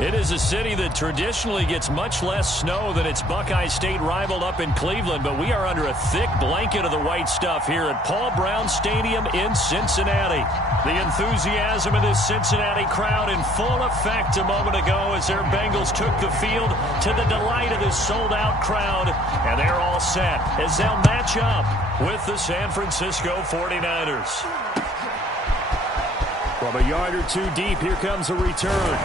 It is a city that traditionally gets much less snow than its Buckeye State rival up in Cleveland, but we are under a thick blanket of the white stuff here at Paul Brown Stadium in Cincinnati. The enthusiasm of this Cincinnati crowd in full effect a moment ago as their Bengals took the field to the delight of this sold-out crowd, and they're all set as they'll match up with the San Francisco 49ers. From a yard or two deep, here comes a return.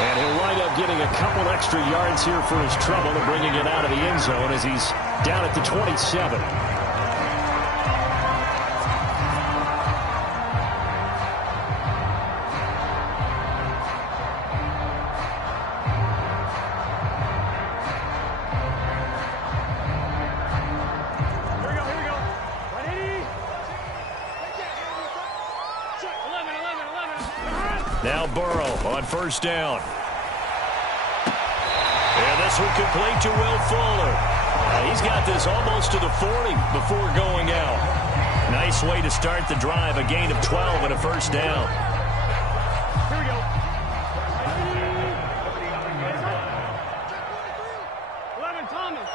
And he'll wind up getting a couple extra yards here for his trouble and bringing it out of the end zone as he's down at the 27. Now Burrow on first down. And this will complete to Will Fuller. He's got this almost to the 40 before going out. Nice way to start the drive. A gain of 12 and a first down. Here we go. 11 Thomas.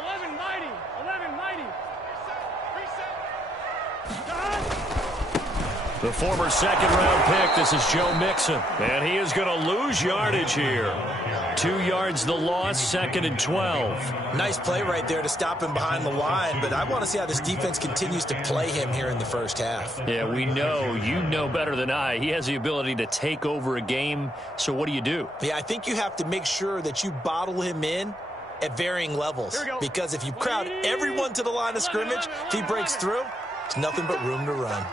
11 Mighty. 11 Mighty. The former second-round pick, this is Joe Mixon. And he is going to lose yardage here. 2 yards the loss, 2nd and 12. Nice play right there to stop him behind the line, but I want to see how this defense continues to play him here in the first half. Yeah, we know. You know better than I. He has the ability to take over a game, so what do you do? Yeah, I think you have to make sure that you bottle him in at varying levels, because if you crowd everyone to the line of scrimmage, if he breaks through, it's nothing but room to run.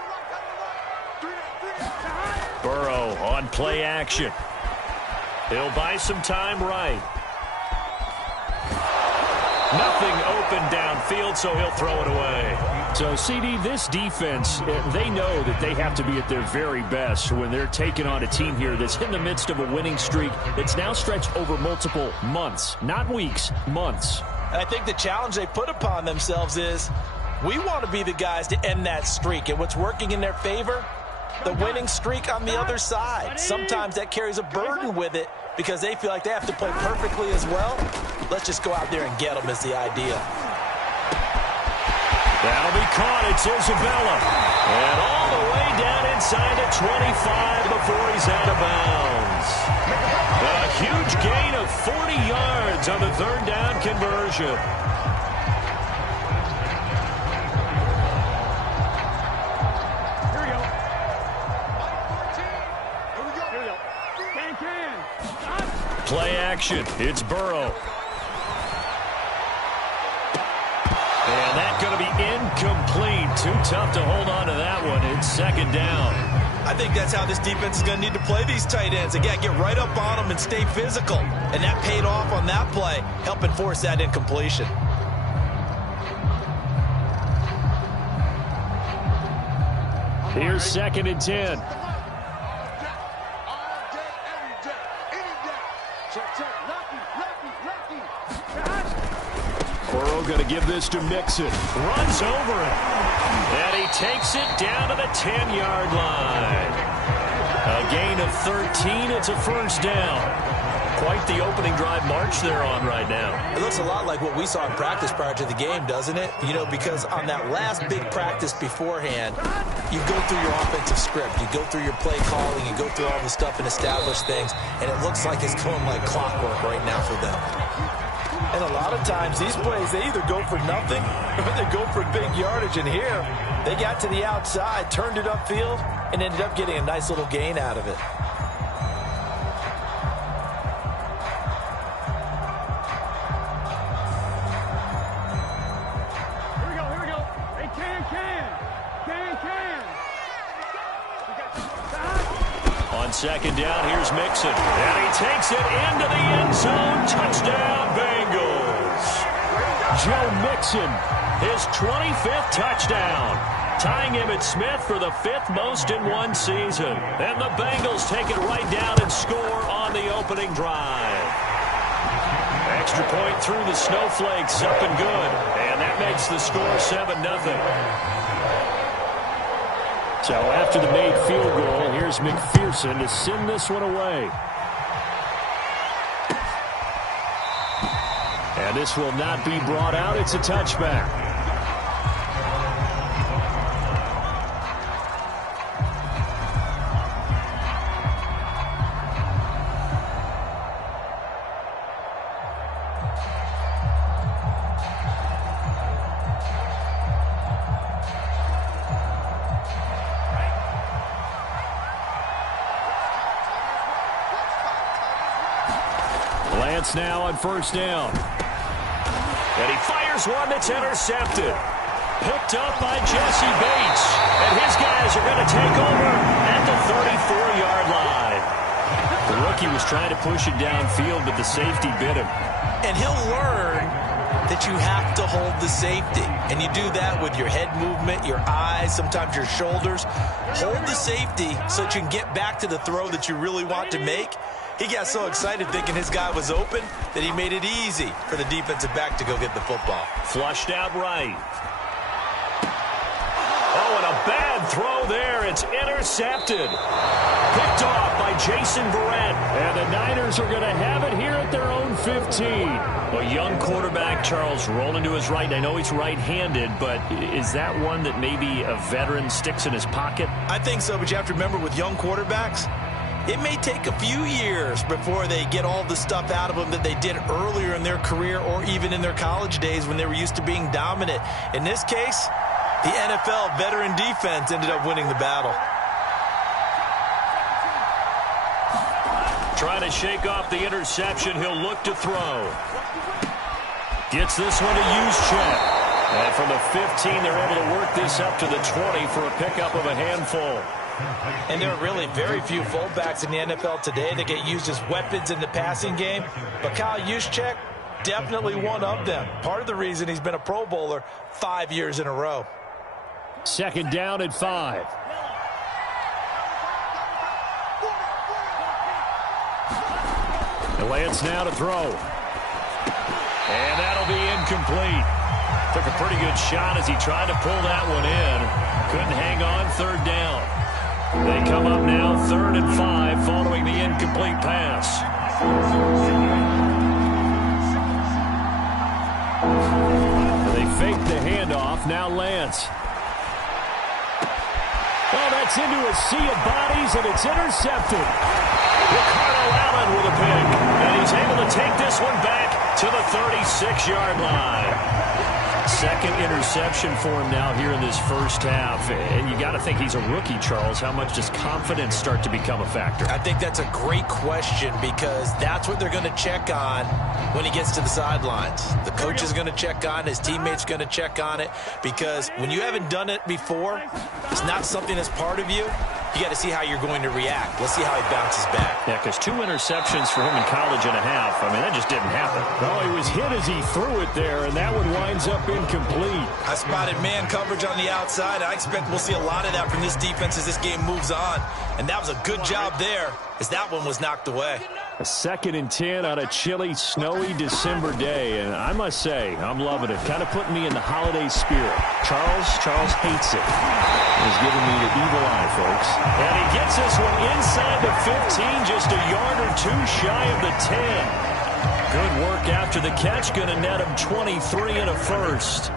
Burrow on play action. He'll buy some time right. Nothing open downfield, so he'll throw it away. So, CD, this defense, they know that they have to be at their very best when they're taking on a team here that's in the midst of a winning streak that's now stretched over multiple months, not weeks, months. And I think the challenge they put upon themselves is we want to be the guys to end that streak, and what's working in their favor? The winning streak on the other side. Sometimes that carries a burden with it because they feel like they have to play perfectly as well. Let's just go out there and get them is the idea. That'll be caught. It's Isabella. And all the way down inside the 25 before he's out of bounds. A huge gain of 40 yards on the third down conversion. Play action. It's Burrow. And that's going to be incomplete. Too tough to hold on to that one. It's 2nd down. I think that's how this defense is going to need to play these tight ends. Again, get right up on them and stay physical. And that paid off on that play, helping force that incompletion. Here's 2nd and 10. Burrow going to give this to Mixon. Runs over it. And he takes it down to the 10-yard line. A gain of 13. It's a first down. Quite the opening drive march they're on right now. It looks a lot like what we saw in practice prior to the game, doesn't it? You know, because on that last big practice beforehand, you go through your offensive script. You go through your play calling. You go through all the stuff and establish things. And it looks like it's going like clockwork right now for them. And a lot of times, these plays, they either go for nothing or they go for big yardage. And here, they got to the outside, turned it upfield, and ended up getting a nice little gain out of it. On 2nd down, here's Mixon. And he takes it into the end zone. Touchdown, Bengals. Joe Mixon, his 25th touchdown. Tying him at Smith for the 5th most in one season. And the Bengals take it right down and score on the opening drive. Extra point through the snowflakes, up and good. And that makes the score 7-0. So after the made field goal, here's McPherson to send this one away. And this will not be brought out. It's a touchback. Lance now on first down. And he fires one that's intercepted. Picked up by Jesse Bates. And his guys are going to take over at the 34-yard line. The rookie was trying to push it downfield, but the safety bit him. And he'll learn that you have to hold the safety. And you do that with your head movement, your eyes, sometimes your shoulders. Hold the safety so that you can get back to the throw that you really want to make. He got so excited thinking his guy was open that he made it easy for the defensive back to go get the football. Flushed out right. Oh, and a bad throw there. It's intercepted. Picked off by Jason Verrett. And the Niners are going to have it here at their own 15. A young quarterback, Charles, rolling to his right. I know he's right-handed, but is that one that maybe a veteran sticks in his pocket? I think so, but you have to remember with young quarterbacks, it may take a few years before they get all the stuff out of them that they did earlier in their career or even in their college days when they were used to being dominant. In this case, the NFL veteran defense ended up winning the battle. Trying to shake off the interception. He'll look to throw. Gets this one to Juszczyk. And from the 15, they're able to work this up to the 20 for a pickup of a handful. And there are really very few fullbacks in the NFL today that get used as weapons in the passing game. But Kyle Juszczyk, definitely one of them. Part of the reason he's been a Pro Bowler 5 years in a row. Second down at 5. Lance now to throw. And that'll be incomplete. Took a pretty good shot as he tried to pull that one in. Couldn't hang on. Third down. They come up now 3rd and 5 following the incomplete pass. They fake the handoff. Now Lance. Oh, that's into a sea of bodies, and it's intercepted. Ricardo Allen with a pick. And he's able to take this one back to the 36-yard line. Second interception for him now here in this first half. And you got to think he's a rookie, Charles. How much does confidence start to become a factor? I think that's a great question because that's what they're going to check on when he gets to the sidelines. The coach is going to check on, his teammates going to check on it, because when you haven't done it before, it's not something that's part of you. You got to see how you're going to react. Let's see how he bounces back. Yeah, because 2 interceptions for him in college and a half. I mean, that just didn't happen. Well, he was hit as he threw it there, and that one winds up incomplete. I spotted man coverage on the outside. I expect we'll see a lot of that from this defense as this game moves on. And that was a good job there as that one was knocked away. A 2nd and 10 on a chilly, snowy December day. And I must say, I'm loving it. Kind of putting me in the holiday spirit. Charles hates it. He's giving me the evil eye, folks. And he gets this one inside the 15, just a yard or 2 shy of the 10. Good work after the catch. Going to net him 23 and a first.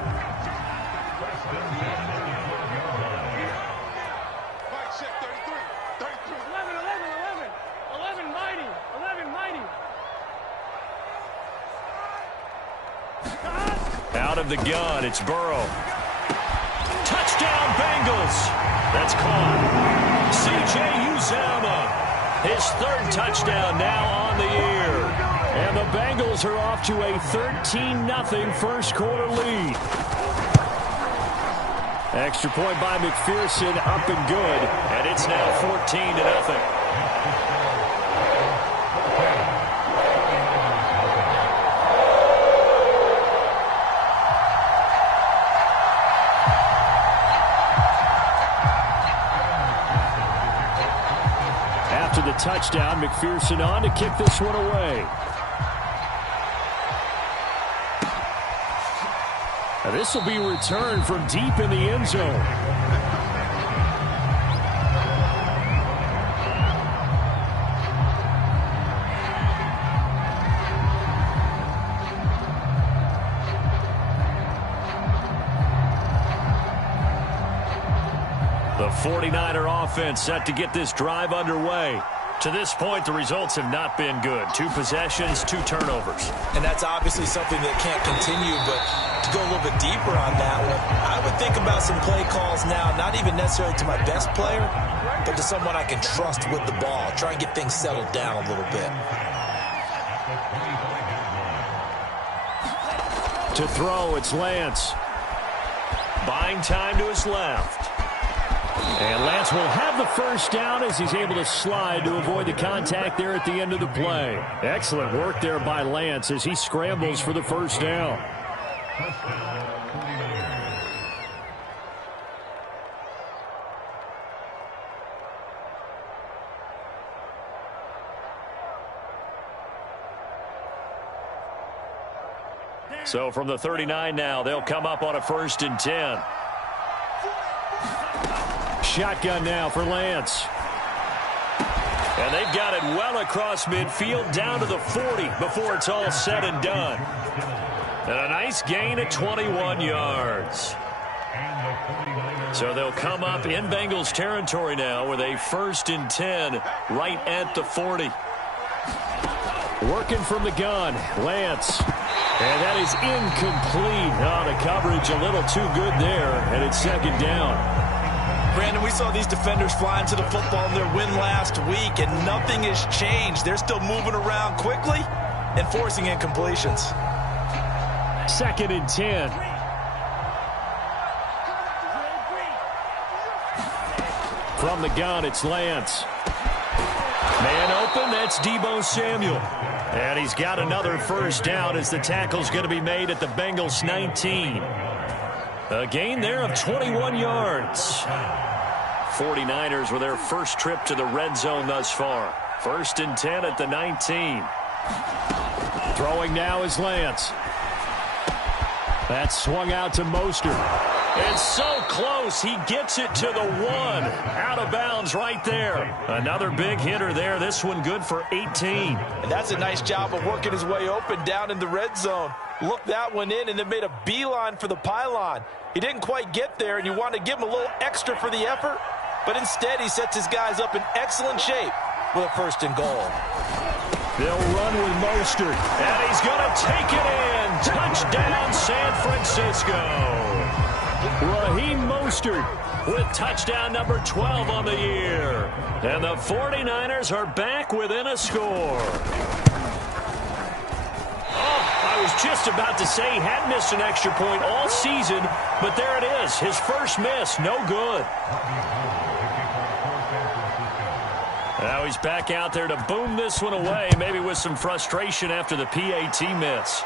Out of the gun, it's Burrow. Touchdown, Bengals. That's caught. C.J. Uzomah, his 3rd touchdown now on the year. And the Bengals are off to a 13-0 first quarter lead. Extra point by McPherson, up and good. And it's now 14-0. The touchdown, McPherson on to kick this one away. Now this will be returned from deep in the end zone. The 49er offense set to get this drive underway. To this point, the results have not been good. 2 possessions, 2 turnovers. And that's obviously something that can't continue, but to go a little bit deeper on that one, I would think about some play calls now, not even necessarily to my best player, but to someone I can trust with the ball. Try and get things settled down a little bit. To throw, it's Lance. Buying time to his left. And Lance will have the first down as he's able to slide to avoid the contact there at the end of the play. Excellent work there by Lance as he scrambles for the first down. So from the 39 now, they'll come up on a 1st and 10. Shotgun now for Lance. And they've got it well across midfield down to the 40 before it's all said and done. And a nice gain of 21 yards. So they'll come up in Bengals territory now with a 1st and 10 right at the 40. Working from the gun, Lance. And that is incomplete. Oh, the coverage a little too good there, and it's 2nd down. Brandon, we saw these defenders flying to the football in their win last week, and nothing has changed. They're still moving around quickly and forcing incompletions. 2nd and 10. From the gun, it's Lance. Man open, that's Deebo Samuel. And he's got another first down as the tackle's going to be made at the Bengals 19. A gain there of 21 yards. 49ers with their first trip to the red zone thus far. 1st and 10 at the 19. Throwing now is Lance. That's swung out to Mostert. And so close, he gets it to the 1. Out of bounds right there. Another big hitter there. This one good for 18. And that's a nice job of working his way open down in the red zone. Looked that one in and then made a beeline for the pylon. He didn't quite get there, and you want to give him a little extra for the effort. But instead, he sets his guys up in excellent shape with a 1st and goal. They'll run with Mostert. And he's going to take it in. Touchdown, San Francisco. Raheem Mostert with touchdown number 12 on the year. And the 49ers are back within a score. I was just about to say he hadn't missed an extra point all season, but there it is. His first miss, no good. Now he's back out there to boom this one away, maybe with some frustration after the PAT miss.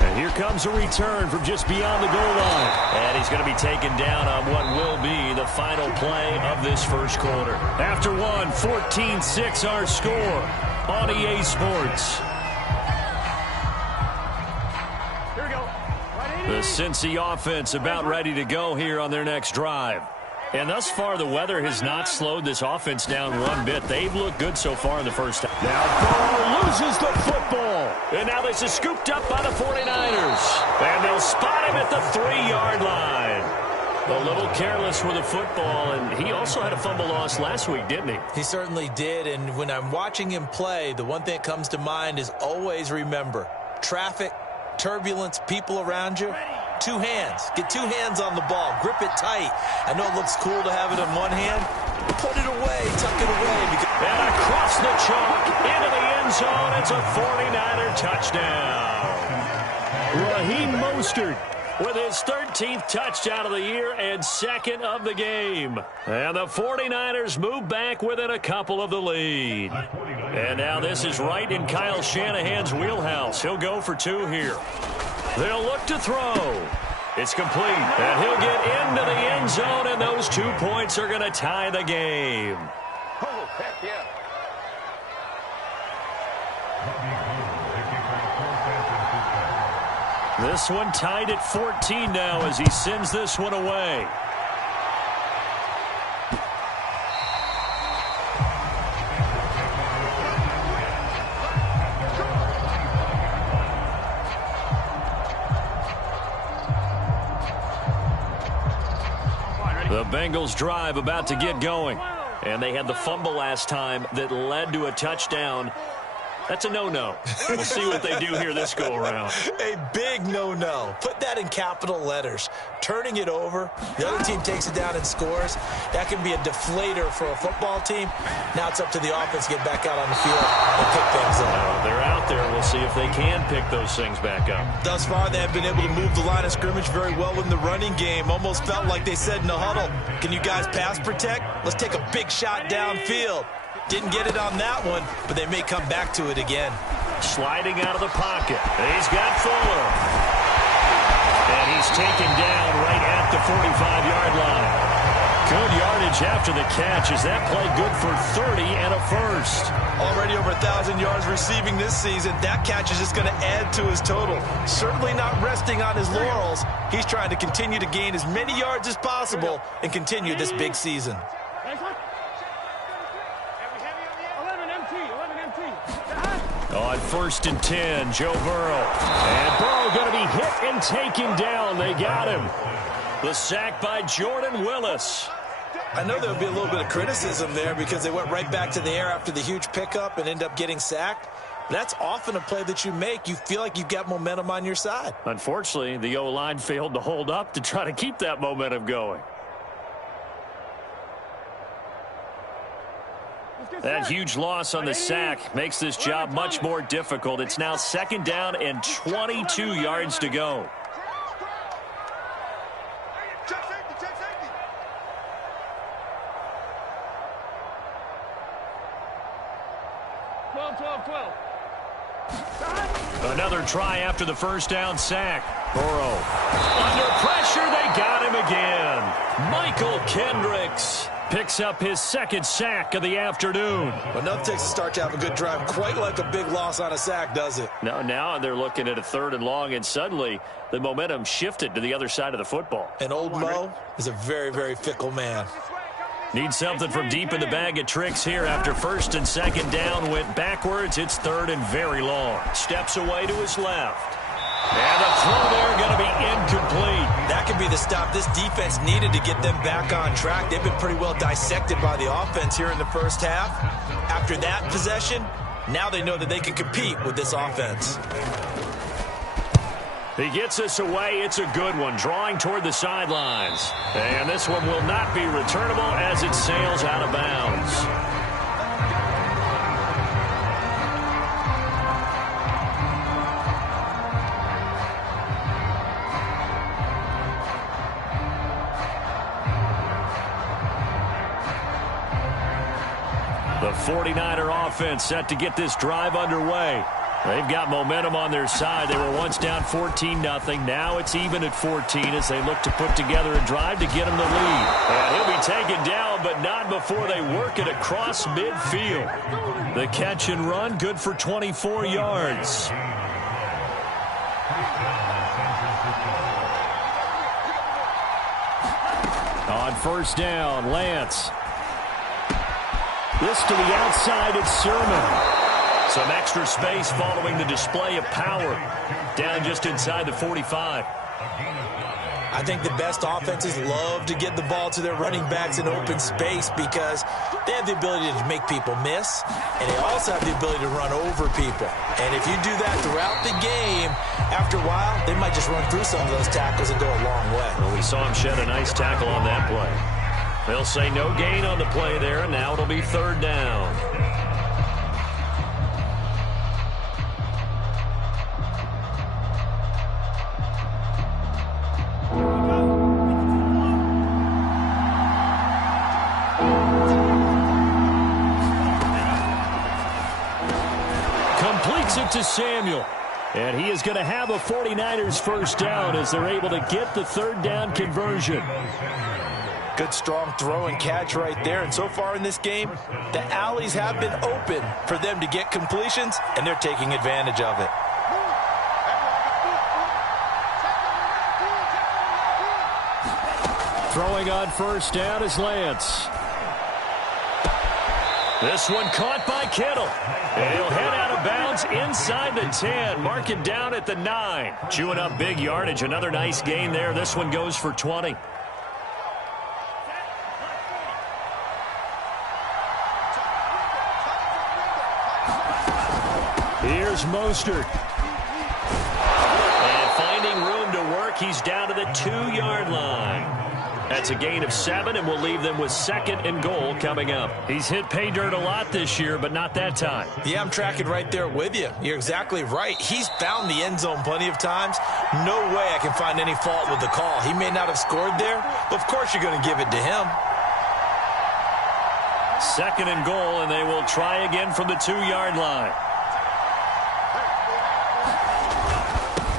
And here comes a return from just beyond the goal line. And he's going to be taken down on what will be the final play of this first quarter. After one, 14-6 our score on EA Sports. The Cincy offense about ready to go here on their next drive. And thus far, the weather has not slowed this offense down one bit. They've looked good so far in the first half. Now Burrow loses the football. And now this is scooped up by the 49ers. And they'll spot him at the 3-yard line. A little careless with the football, and he also had a fumble loss last week, didn't he? He certainly did, and when I'm watching him play, the one thing that comes to mind is always remember, traffic, turbulence, people around you, 2 hands. Get 2 hands on the ball. Grip it tight. I know it looks cool to have it in one hand. Put it away. Tuck it away. And across the chalk, into the end zone, it's a 49er touchdown. Raheem Mostert with his 13th touchdown of the year and 2nd of the game. And the 49ers move back within a couple of the lead. And now this is right in Kyle Shanahan's wheelhouse. He'll go for 2 here. They'll look to throw. It's complete. And he'll get into the end zone, and those 2 points are going to tie the game. Oh, heck yeah. This one tied at 14 now as he sends this one away. The Bengals drive about to get going. And they had the fumble last time that led to a touchdown. That's a no-no. We'll see what they do here this go-around. A big no-no. Put that in capital letters. Turning it over, the other team takes it down and scores. That can be a deflator for a football team. Now it's up to the offense to get back out on the field and pick things up. They're out there. We'll see if they can pick those things back up. Thus far, they have been able to move the line of scrimmage very well in the running game. Almost felt like they said in the huddle, can you guys pass protect? Let's take a big shot downfield. Didn't get it on that one, but they may come back to it again. Sliding out of the pocket. He's got Fuller. And he's taken down right at the 45-yard line. Good yardage after the catch. Is that play good for 30 and a first? Already over 1,000 yards receiving this season. That catch is just going to add to his total. Certainly not resting on his laurels. He's trying to continue to gain as many yards as possible and continue this big season. On 1st and 10, Joe Burrow. And Burrow going to be hit and taken down. They got him. The sack by Jordan Willis. I know there would be a little bit of criticism there because they went right back to the air after the huge pickup and end up getting sacked. That's often a play that you make. You feel like you've got momentum on your side. Unfortunately, the O-line failed to hold up to try to keep that momentum going. That huge loss on the sack makes this job much more difficult. It's now 2nd down and 22 yards to go. Another try after the first down sack. Burrow. Under pressure, they got him again. Michael Kendricks picks up his 2nd sack of the afternoon. Well, nothing takes a start to have a good drive quite like a big loss on a sack, does it? Now they're looking at a 3rd and long, and suddenly the momentum shifted to the other side of the football. And old Mo is a very, very fickle man. Need something from deep in the bag of tricks here after 1st and 2nd down went backwards. It's 3rd and very long. Steps away to his left. And the throw there going to be incomplete. That could be the stop this defense needed to get them back on track. They've been pretty well dissected by the offense here in the first half. After that possession, now they know that they can compete with this offense. He gets us away. It's a good one, drawing toward the sidelines. And this one will not be returnable as it sails out of bounds. The 49er offense set to get this drive underway. They've got momentum on their side. They were once down 14-0. Now it's even at 14 as they look to put together a drive to get him the lead. And he'll be taken down, but not before they work it across midfield. The catch and run, good for 24 yards. On 1st down, Lance. This to the outside, it's Sermon. Some extra space following the display of power. Down just inside the 45. I think the best offenses love to get the ball to their running backs in open space because they have the ability to make people miss, and they also have the ability to run over people. And if you do that throughout the game, after a while, they might just run through some of those tackles and go a long way. Well, we saw him shed a nice tackle on that play. They'll say no gain on the play there, and now it'll be 3rd down. Completes it to Samuel. And he is going to have a 49ers 1st down as they're able to get the 3rd down conversion. Good, strong throw and catch right there. And so far in this game, the alleys have been open for them to get completions, and they're taking advantage of it. Throwing on 1st down is Lance. This one caught by Kittle. And he'll head out of bounds inside the 10. Mark it down at the 9. Chewing up big yardage. Another nice gain there. This one goes for 20. Here's Mostert. And finding room to work, he's down to the 2-yard line. That's a gain of 7, and we'll leave them with 2nd and goal coming up. He's hit pay dirt a lot this year, but not that time. Yeah, I'm tracking right there with you. You're exactly right. He's found the end zone plenty of times. No way I can find any fault with the call. He may not have scored there, but of course you're going to give it to him. 2nd and goal, and they will try again from the 2-yard line.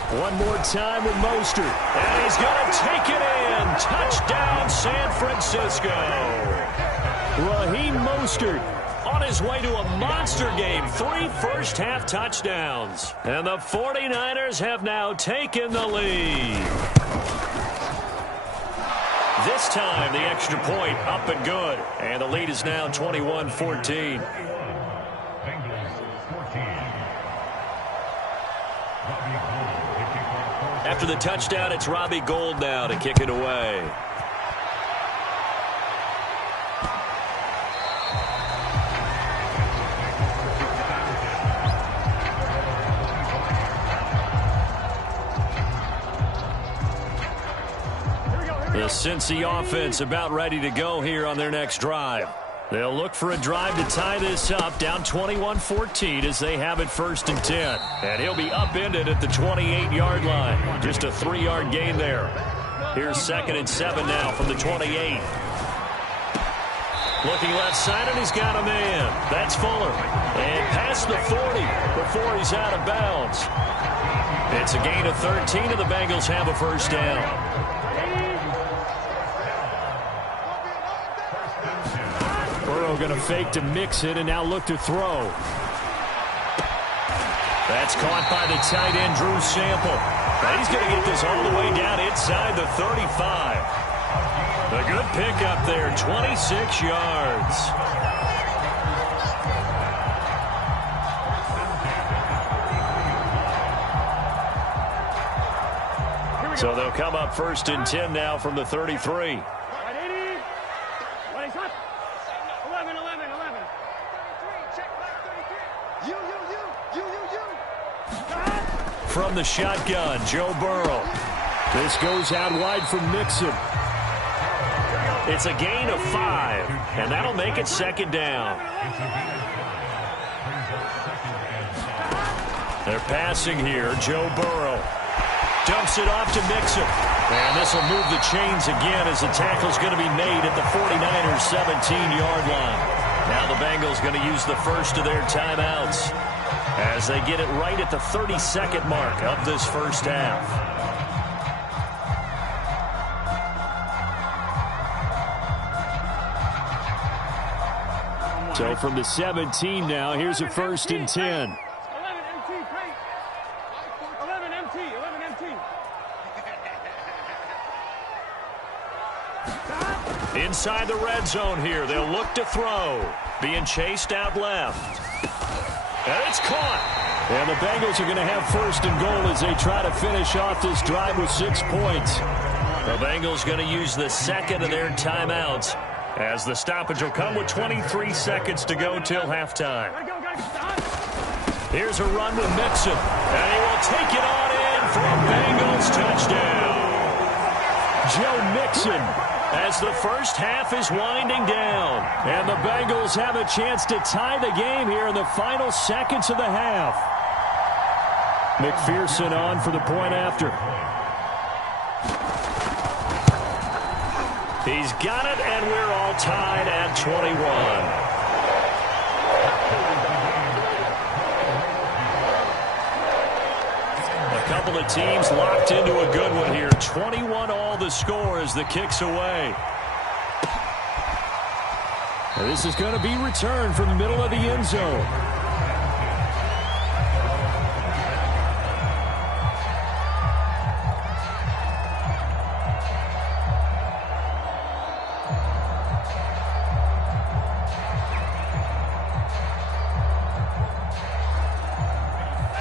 One more time with Mostert. And he's going to take it in. Touchdown, San Francisco. Raheem Mostert on his way to a monster game. 3 first-half touchdowns. And the 49ers have now taken the lead. This time, the extra point up and good. And the lead is now 21-14. After the touchdown, it's Robbie Gould now to kick it away. The Cincy offense about ready to go here on their next drive. They'll look for a drive to tie this up, down 21-14 as they have it 1st and 10. And he'll be upended at the 28-yard line. Just a 3-yard gain there. Here's 2nd and 7 now from the 28. Looking left side, and he's got a man. That's Fuller. And past the 40 before he's out of bounds. It's a gain of 13, and the Bengals have a first down. Going to fake to mix it and now look to throw. That's caught by the tight end, Drew Sample. And he's going to get this all the way down inside the 35. A good pickup there, 26 yards. So they'll come up 1st and 10 now from the 33. From the shotgun, Joe Burrow. This goes out wide for Mixon. It's a gain of 5, and that'll make it 2nd down. They're passing here. Joe Burrow dumps it off to Mixon. And this will move the chains again as the tackle's going to be made at the 49ers' 17-yard line. Now the Bengals going to use the first of their timeouts as they get it right at the 32nd mark of this first half. So from the 17 now, here's a 1st and 10. 11 MT. Inside the red zone here, they'll look to throw. Being chased out left. And it's caught. And the Bengals are going to have 1st and goal as they try to finish off this drive with 6 points. The Bengals going to use the 2nd of their timeouts as the stoppage will come with 23 seconds to go till halftime. Here's a run with Mixon. And he will take it on in for a Bengals touchdown. Joe Mixon, as the first half is winding down. And the Bengals have a chance to tie the game here in the final seconds of the half. McPherson on for the point after. He's got it, and we're all tied at 21. A couple of teams locked into a good one here. 21 all the score as the kick's away. And this is going to be returned from the middle of the end zone.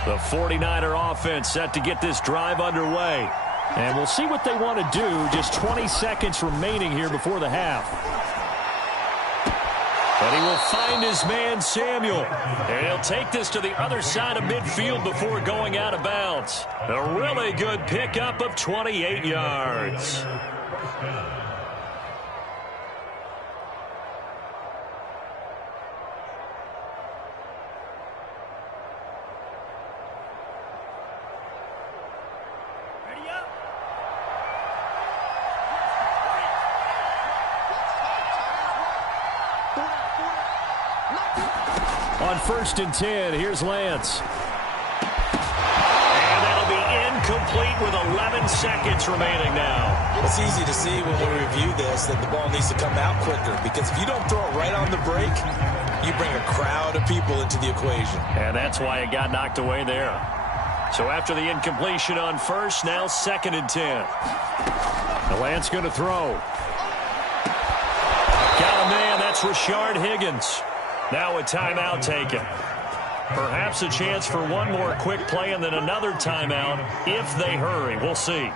The 49er offense set to get this drive underway. And we'll see what they want to do. Just 20 seconds remaining here before the half. And he will find his man, Samuel. And he'll take this to the other side of midfield before going out of bounds. A really good pickup of 28 yards. On 1st and 10, here's Lance. And that'll be incomplete with 11 seconds remaining now. It's easy to see when we review this that the ball needs to come out quicker, because if you don't throw it right on the break, you bring a crowd of people into the equation. And that's why it got knocked away there. So after the incompletion on 1st, now 2nd and 10. The Lance going to throw. Got a man, that's Rashard Higgins. Now a timeout taken. Perhaps a chance for one more quick play and then another timeout if they hurry. We'll see.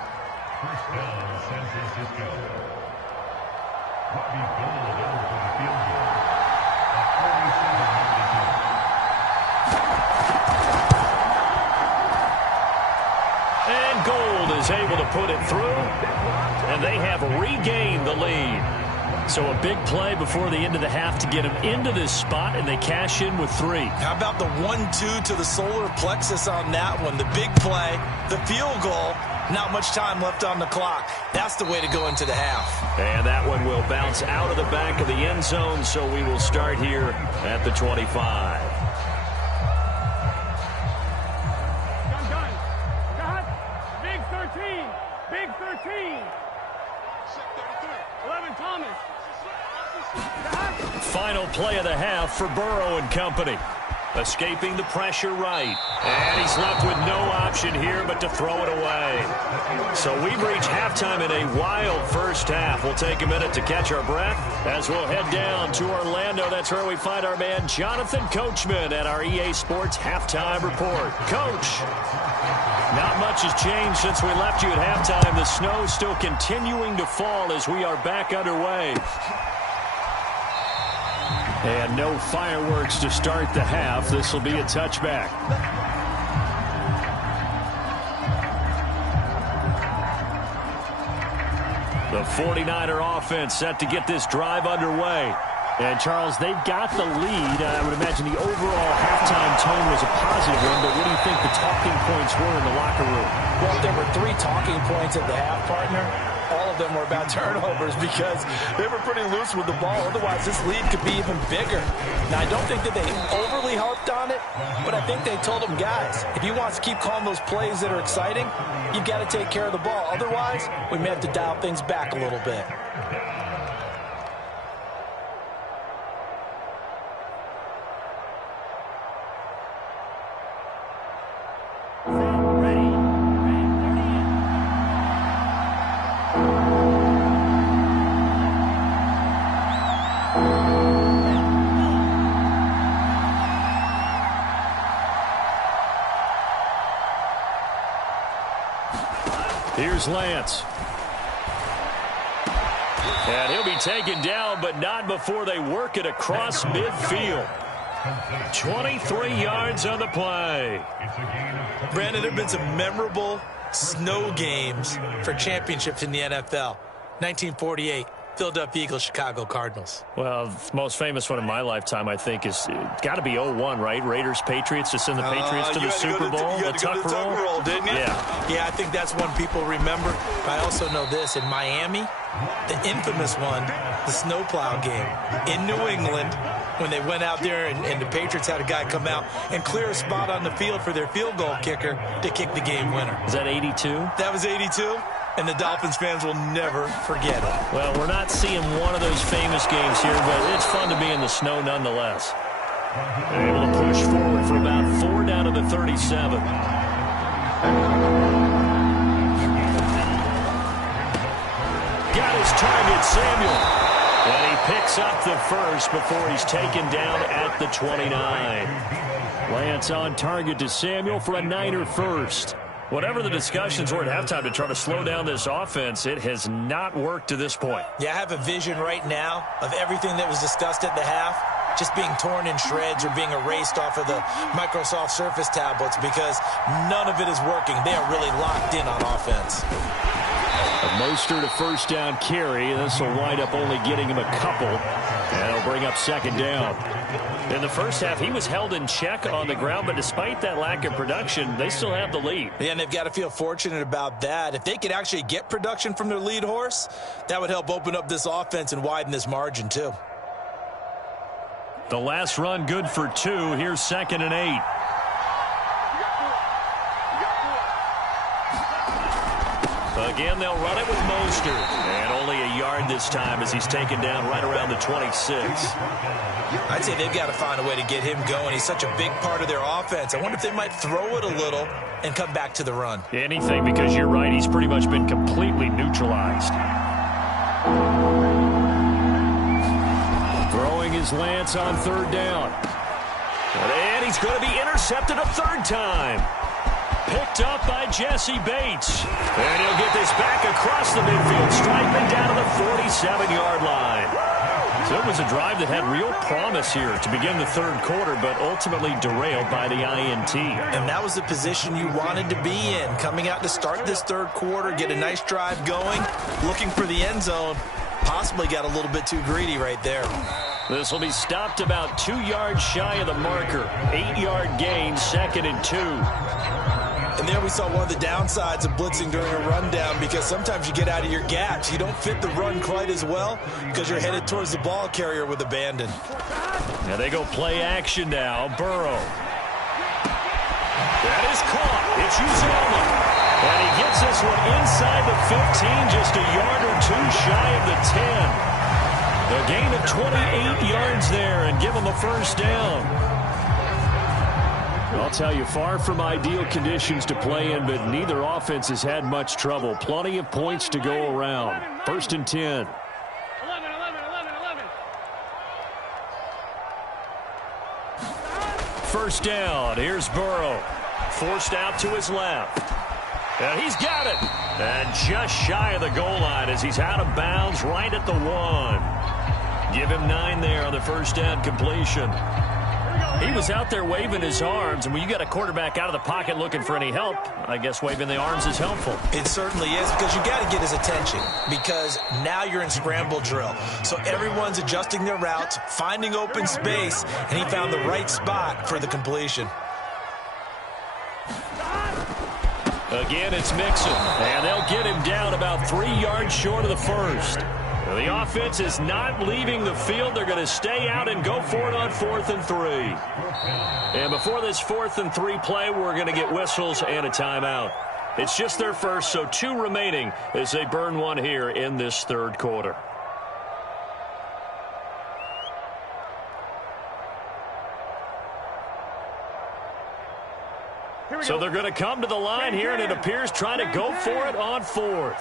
And Gold is able to put it through, and they have regained the lead. So a big play before the end of the half to get them into this spot, and they cash in with 3. How about the 1-2 to the solar plexus on that one? The big play, the field goal, not much time left on the clock. That's the way to go into the half. And that one will bounce out of the back of the end zone, so we will start here at the 25. Got Big 13. Big 13. 11 Thomas. Final play of the half for Burrow and company. Escaping the pressure right. And he's left with no option here but to throw it away. So we've reached halftime in a wild first half. We'll take a minute to catch our breath as we'll head down to Orlando. That's where we find our man Jonathan Coachman at our EA Sports Halftime Report. Coach, not much has changed since we left you at halftime. The snow still continuing to fall as we are back underway. And no fireworks to start the half. This will be a touchback. The 49er offense set to get this drive underway. And, Charles, they've got the lead. I would imagine the overall halftime tone was a positive one, but what do you think the talking points were in the locker room? Well, there were 3 talking points at the half, partner. All of them were about turnovers because they were pretty loose with the ball. Otherwise, this lead could be even bigger. Now, I don't think that they overly harped on it, but I think they told them, guys, if you want to keep calling those plays that are exciting, you've got to take care of the ball. Otherwise, we may have to dial things back a little bit. Here's Lance. And he'll be taken down, but not before they work it across midfield. 23 yards on the play. Brandon, there have been some memorable snow games for championships in the NFL. 1948. Philadelphia Eagles, Chicago Cardinals. Well, the most famous one in my lifetime, I think, is got to be 0-1, right? Raiders-Patriots to send the Patriots to the Super Bowl. You had to go to the Tuck roll, didn't you? Yeah, I think that's one people remember. But I also know this. In Miami, the infamous one, the snowplow game. In New England, when they went out there and the Patriots had a guy come out and clear a spot on the field for their field goal kicker to kick the game winner. Is that 82? That was 82. And the Dolphins fans will never forget it. Well, we're not seeing one of those famous games here, but it's fun to be in the snow nonetheless. They're able to push forward for about 4 down to the 37. Got his target, Samuel. And he picks up the first before he's taken down at the 29. Lance on target to Samuel for a Niner first. Whatever the discussions were at halftime to try to slow down this offense, it has not worked to this point. Yeah, I have a vision right now of everything that was discussed at the half just being torn in shreds or being erased off of the Microsoft Surface tablets because none of it is working. They are really locked in on offense. A Mostert, a first down carry. This will wind up only getting him a couple, and it'll bring up second down. In the first half, he was held in check on the ground, but despite that lack of production, they still have the lead. Yeah, and they've got to feel fortunate about that. If they could actually get production from their lead horse, that would help open up this offense and widen this margin too. The last run good for 2. Here's 2nd and 8. Again, they'll run it with Mostert. And only a yard this time as he's taken down right around the 26. I'd say they've got to find a way to get him going. He's such a big part of their offense. I wonder if they might throw it a little and come back to the run. Anything, because you're right. He's pretty much been completely neutralized. Throwing his Lance on 3rd down. And he's going to be intercepted a 3rd time. Picked up by Jesse Bates. And he'll get this back across the midfield stripe and down to the 47-yard line. So it was a drive that had real promise here to begin the 3rd quarter, but ultimately derailed by the INT. And that was the position you wanted to be in. Coming out to start this 3rd quarter, get a nice drive going, looking for the end zone. Possibly got a little bit too greedy right there. This will be stopped about 2 yards shy of the marker. 8-yard gain, 2nd and 2. And there we saw one of the downsides of blitzing during a rundown because sometimes you get out of your gaps. You don't fit the run quite as well because you're headed towards the ball carrier with abandon. Now they go play action now. Burrow. That is caught. It's Uzomah. And he gets this one inside the 15, just a yard or 2 shy of the 10. A gain of 28 yards there and give him a first down. I'll tell you, far from ideal conditions to play in, but neither offense has had much trouble. Plenty of points to go around. 1st and 10. 11. First down. Here's Burrow. Forced out to his left. And he's got it. And just shy of the goal line as he's out of bounds right at the 1. Give him 9 there on the first down completion. He was out there waving his arms, and when you got a quarterback out of the pocket looking for any help, I guess waving the arms is helpful. It certainly is because you got to get his attention because now you're in scramble drill. So everyone's adjusting their routes, finding open space, and he found the right spot for the completion. Again, it's Mixon, and they'll get him down about 3 yards short of the first. The offense is not leaving the field. They're going to stay out and go for it on 4th and 3. And before this 4th and 3 play, we're going to get whistles and a timeout. It's just their first, so 2 remaining as they burn one here in this 3rd quarter. So they're going to come to the line here, and it appears trying to go for it on 4th.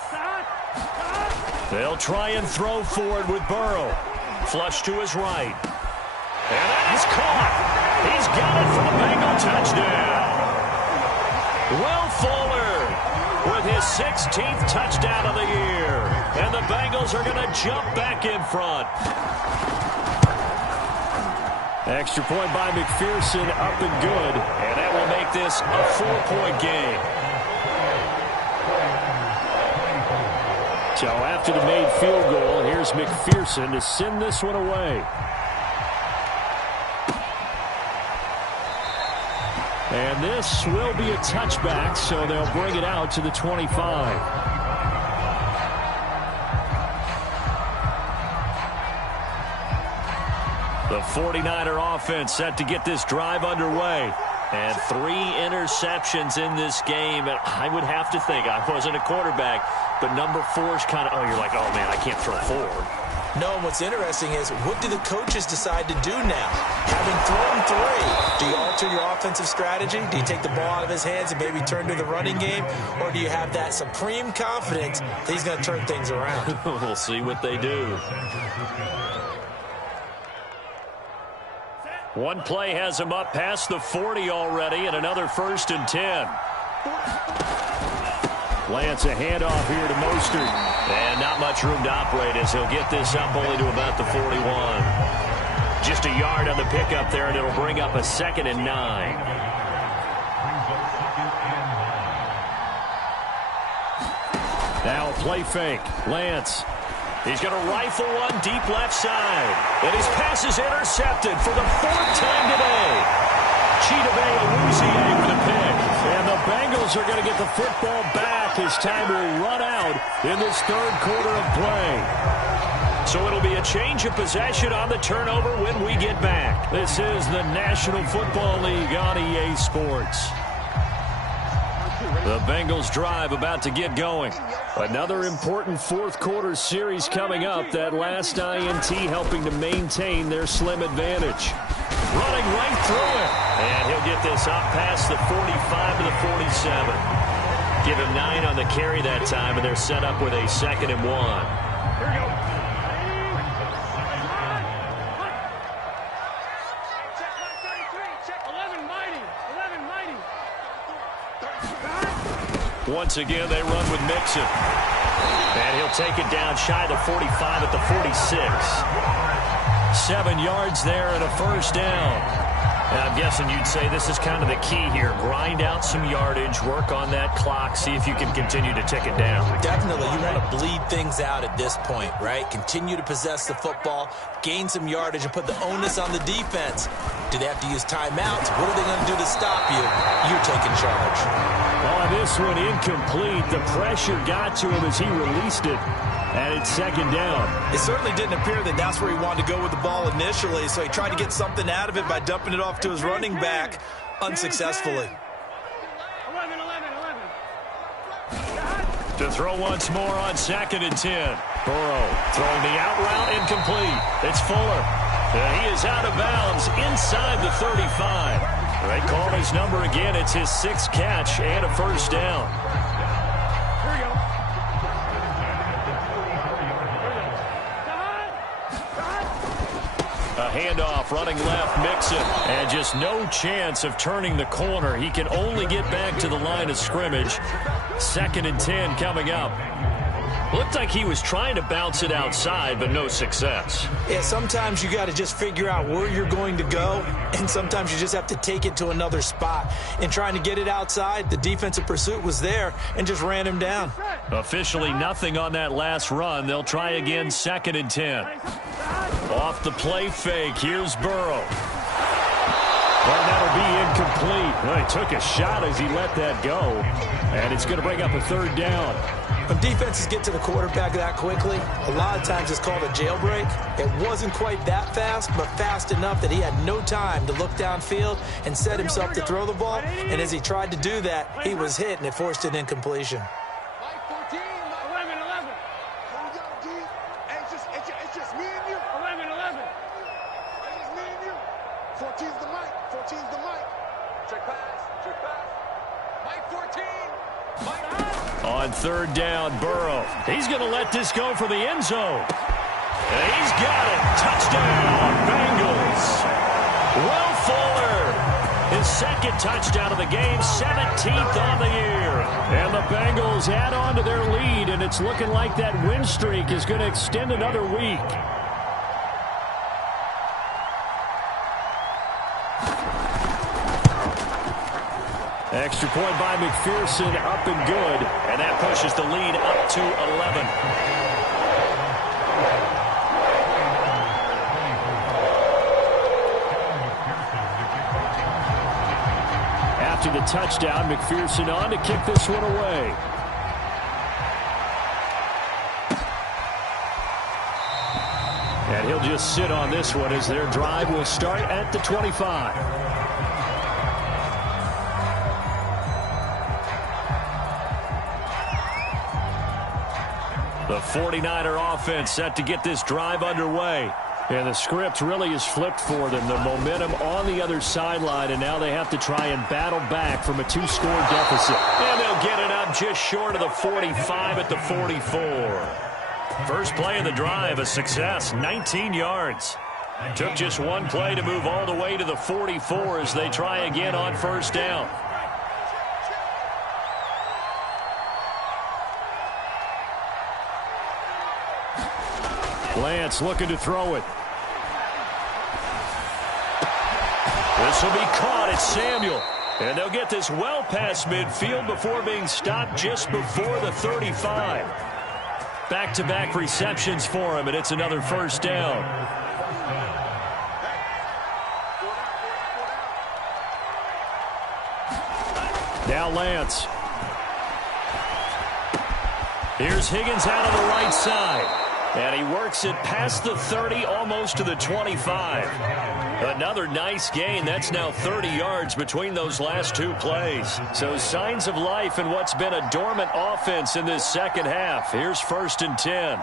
They'll try and throw forward with Burrow. Flush to his right. And that is caught. He's got it for the Bengal touchdown. Will Fuller with his 16th touchdown of the year. And the Bengals are going to jump back in front. Extra point by McPherson, up and good. And that will make this a 4-point game. So after the made field goal, here's McPherson to send this one away. And this will be a touchback, so they'll bring it out to the 25. The 49er offense set to get this drive underway. And 3 interceptions in this game. And I would have to think, I wasn't a quarterback, but number 4 is kind of, oh, you're like, oh, man, I can't throw forward. No, and what's interesting is, what do the coaches decide to do now? Having thrown 3, do you alter your offensive strategy? Do you take the ball out of his hands and maybe turn to the running game? Or do you have that supreme confidence that he's going to turn things around? We'll see what they do. One play has him up past the 40 already, and another 1st and 10. Lance a handoff here to Mostert. And not much room to operate as he'll get this up only to about the 41. Just a yard on the pickup there, and it'll bring up a 2nd and 9. Now a play fake. Lance. He's going to rifle one deep left side. And his pass is intercepted for the 4th time today. Chidobe Awuzie with a pick. And the Bengals are going to get the football back as time will run out in this 3rd quarter of play. So it'll be a change of possession on the turnover when we get back. This is the National Football League on EA Sports. The Bengals drive about to get going. Another important 4th quarter series coming up. That last INT helping to maintain their slim advantage. Running right through it. And he'll get this up past the 45 to the 47. Give him 9 on the carry that time, and they're set up with a 2nd and 1. Here we go. Check 11 mighty. 11 mighty. Once again, they run with Mixon. And he'll take it down shy of the 45 at the 46. 7 yards there and a 1st down. And I'm guessing you'd say this is kind of the key here. Grind out some yardage, work on that clock, see if you can continue to tick it down. Definitely. You want to bleed things out at this point, right? Continue to possess the football, gain some yardage, and put the onus on the defense. Do they have to use timeouts? What are they going to do to stop you? You're taking charge. On this one, incomplete. The pressure got to him as he released it. And it's 2nd down. It certainly didn't appear that that's where he wanted to go with the ball initially, so he tried to get something out of it by dumping it off to his running back unsuccessfully. 11. To throw once more on 2nd and 10. Burrow throwing the out route incomplete. It's Fuller. And he is out of bounds inside the 35. They call his number again. It's his 6th catch and a 1st down. Here we go. A handoff running left, Mixon. And just no chance of turning the corner. He can only get back to the line of scrimmage. 2nd and 10 coming up. Looked like he was trying to bounce it outside, but no success. Yeah, sometimes you got to just figure out where you're going to go, and sometimes you just have to take it to another spot. And trying to get it outside, the defensive pursuit was there and just ran him down. Officially nothing on that last run. They'll try again, 2nd and 10. Off the play fake, here's Burrow. And that'll be incomplete. Well, he took a shot as he let that go. And it's going to bring up a 3rd down. When defenses get to the quarterback that quickly, a lot of times it's called a jailbreak. It wasn't quite that fast, but fast enough that he had no time to look downfield and set himself to throw the ball. And as he tried to do that, he was hit, and it forced an incompletion. 11. It's just me and you. 11. It's just me and you. 14's the mic. 14's the mic. Check pass. Mike 14. On 3rd down, Burrow. He's going to let this go for the end zone. And he's got it. Touchdown, Bengals. Will Fuller, his 2nd touchdown of the game, 17th on the year. And the Bengals add on to their lead, and it's looking like that win streak is going to extend another week. Extra point by McPherson, up and good. And that pushes the lead up to 11. After the touchdown, McPherson on to kick this one away. And he'll just sit on this one as their drive will start at the 25. The 49er offense set to get this drive underway. And the script really is flipped for them. The momentum on the other sideline, and now they have to try and battle back from a 2-score deficit. And they'll get it up just short of the 45 at the 44. First play of the drive, a success, 19 yards. Took just one play to move all the way to the 44 as they try again on 1st down. Lance looking to throw it. This will be caught. It's Samuel. And they'll get this well past midfield before being stopped just before the 35. Back-to-back receptions for him, and it's another first down. Now Lance. Here's Higgins out of the right side. And he works it past the 30, almost to the 25. Another nice gain. That's now 30 yards between those last two plays. So signs of life in what's been a dormant offense in this second half. Here's 1st and 10.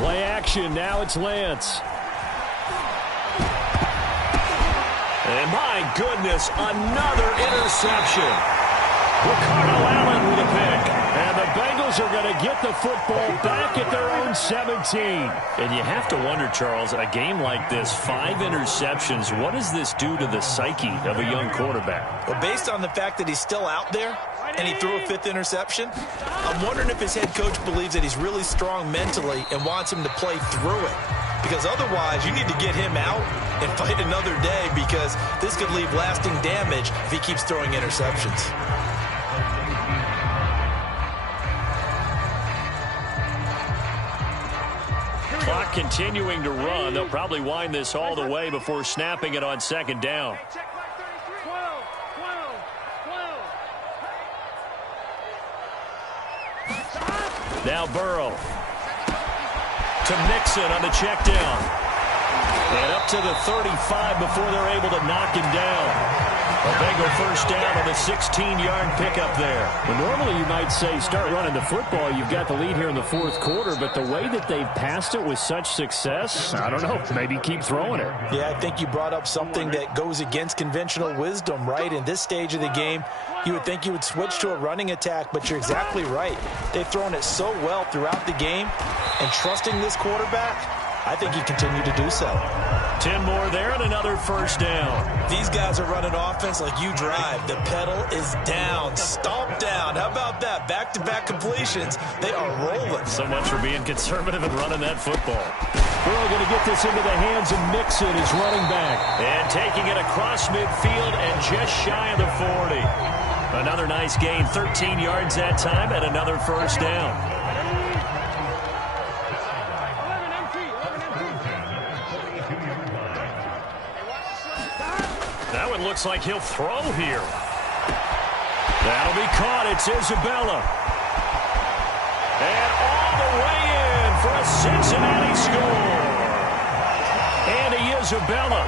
Play action. Now it's Lance. And my goodness, another interception. Ricardo Allen with a pick. And the Bengals are going to get the football back at their own 17. And you have to wonder, Charles, a game like this, 5 interceptions, what does this do to the psyche of a young quarterback? Well, based on the fact that he's still out there and he threw a 5th interception, I'm wondering if his head coach believes that he's really strong mentally and wants him to play through it. Because otherwise, you need to get him out and fight another day, because this could leave lasting damage if he keeps throwing interceptions. Clock continuing to run. They'll probably wind this all the way before snapping it on 2nd down. 12. Now Burrow. To Mixon on the check down. And up to the 35 before they're able to knock him down. A Bengal first down on the 16-yard pickup there. Well, normally you might say start running the football. You've got the lead here in the 4th quarter, but the way that they've passed it with such success, I don't know, maybe keep throwing it. Yeah, I think you brought up something that goes against conventional wisdom, right? In this stage of the game, you would think you would switch to a running attack, but you're exactly right. They've thrown it so well throughout the game, and trusting this quarterback, I think he continued to do so. 10 more there and another first down. These guys are running offense like you drive. The pedal is down, stomp down. How about that? Back-to-back completions. They are rolling. So much for being conservative and running that football. Burrow going to get this into the hands of Mixon, his running back. And taking it across midfield and just shy of the 40. Another nice gain, 13 yards that time, and another first down. That one looks like he'll throw here. That'll be caught. It's Isabella. And all the way in for a Cincinnati score. Andy Isabella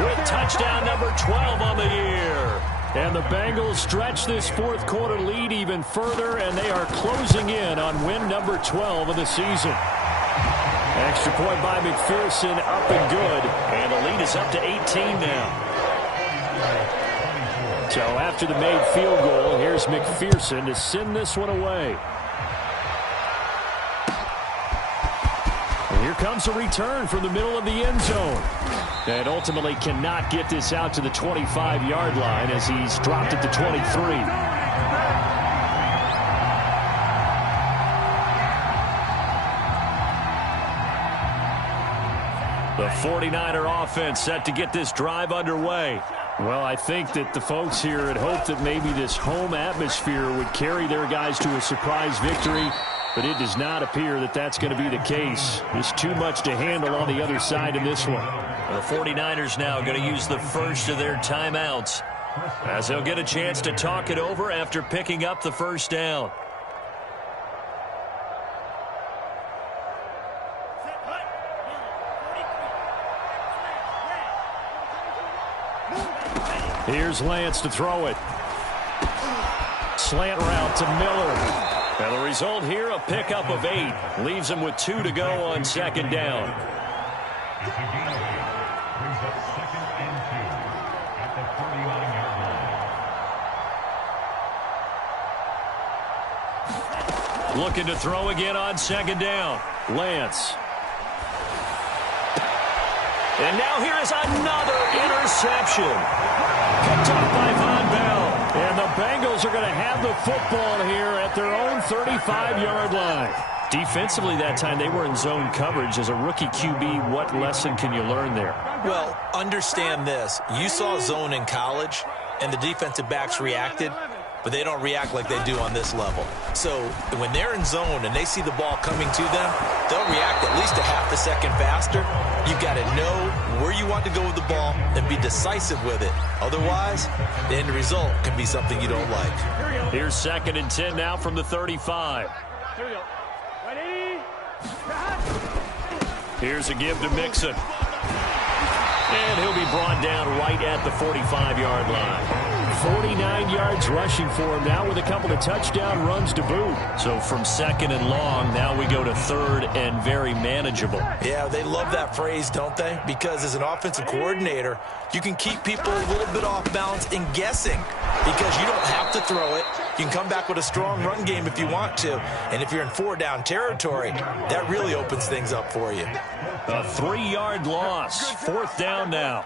with touchdown number 12 on the year. And the Bengals stretch this 4th quarter lead even further, and they are closing in on win number 12 of the season. Extra point by McPherson, up and good. And the lead is up to 18 now. So after the made field goal, here's McPherson to send this one away. And here comes a return from the middle of the end zone. And ultimately cannot get this out to the 25-yard line as he's dropped at the 23. The 49er offense set to get this drive underway. Well, I think that the folks here had hoped that maybe this home atmosphere would carry their guys to a surprise victory, but it does not appear that that's going to be the case. There's too much to handle on the other side in this one. The 49ers now going to use the first of their timeouts as they'll get a chance to talk it over after picking up the first down. Here's Lance to throw it. Slant route to Miller. And the result here, a pickup of 8. Leaves him with 2 to go on 2nd down. Looking to throw again on 2nd down. Lance. And now here is another interception. Picked up by Von Bell. And the Bengals are going to have the football here at their own 35-yard line. Defensively that time, they were in zone coverage. As a rookie QB, what lesson can you learn there? Well, understand this. You saw zone in college, and the defensive backs reacted, but they don't react like they do on this level. So when they're in zone and they see the ball coming to them, they'll react at least a half a second faster. You've got to know where you want to go with the ball and be decisive with it. Otherwise, the end result can be something you don't like. Here's 2nd and 10 now from the 35. Here we go. Ready? Here's a give to Mixon. And he'll be brought down right at the 45-yard line. 49 yards rushing for him now with a couple of touchdown runs to boot. So from 2nd and long, now we go to 3rd and very manageable. Yeah, they love that phrase, don't they? Because as an offensive coordinator, you can keep people a little bit off balance and guessing because you don't have to throw it. You can come back with a strong run game if you want to. And if you're in 4-down territory, that really opens things up for you. A 3-yard loss. 4th down now.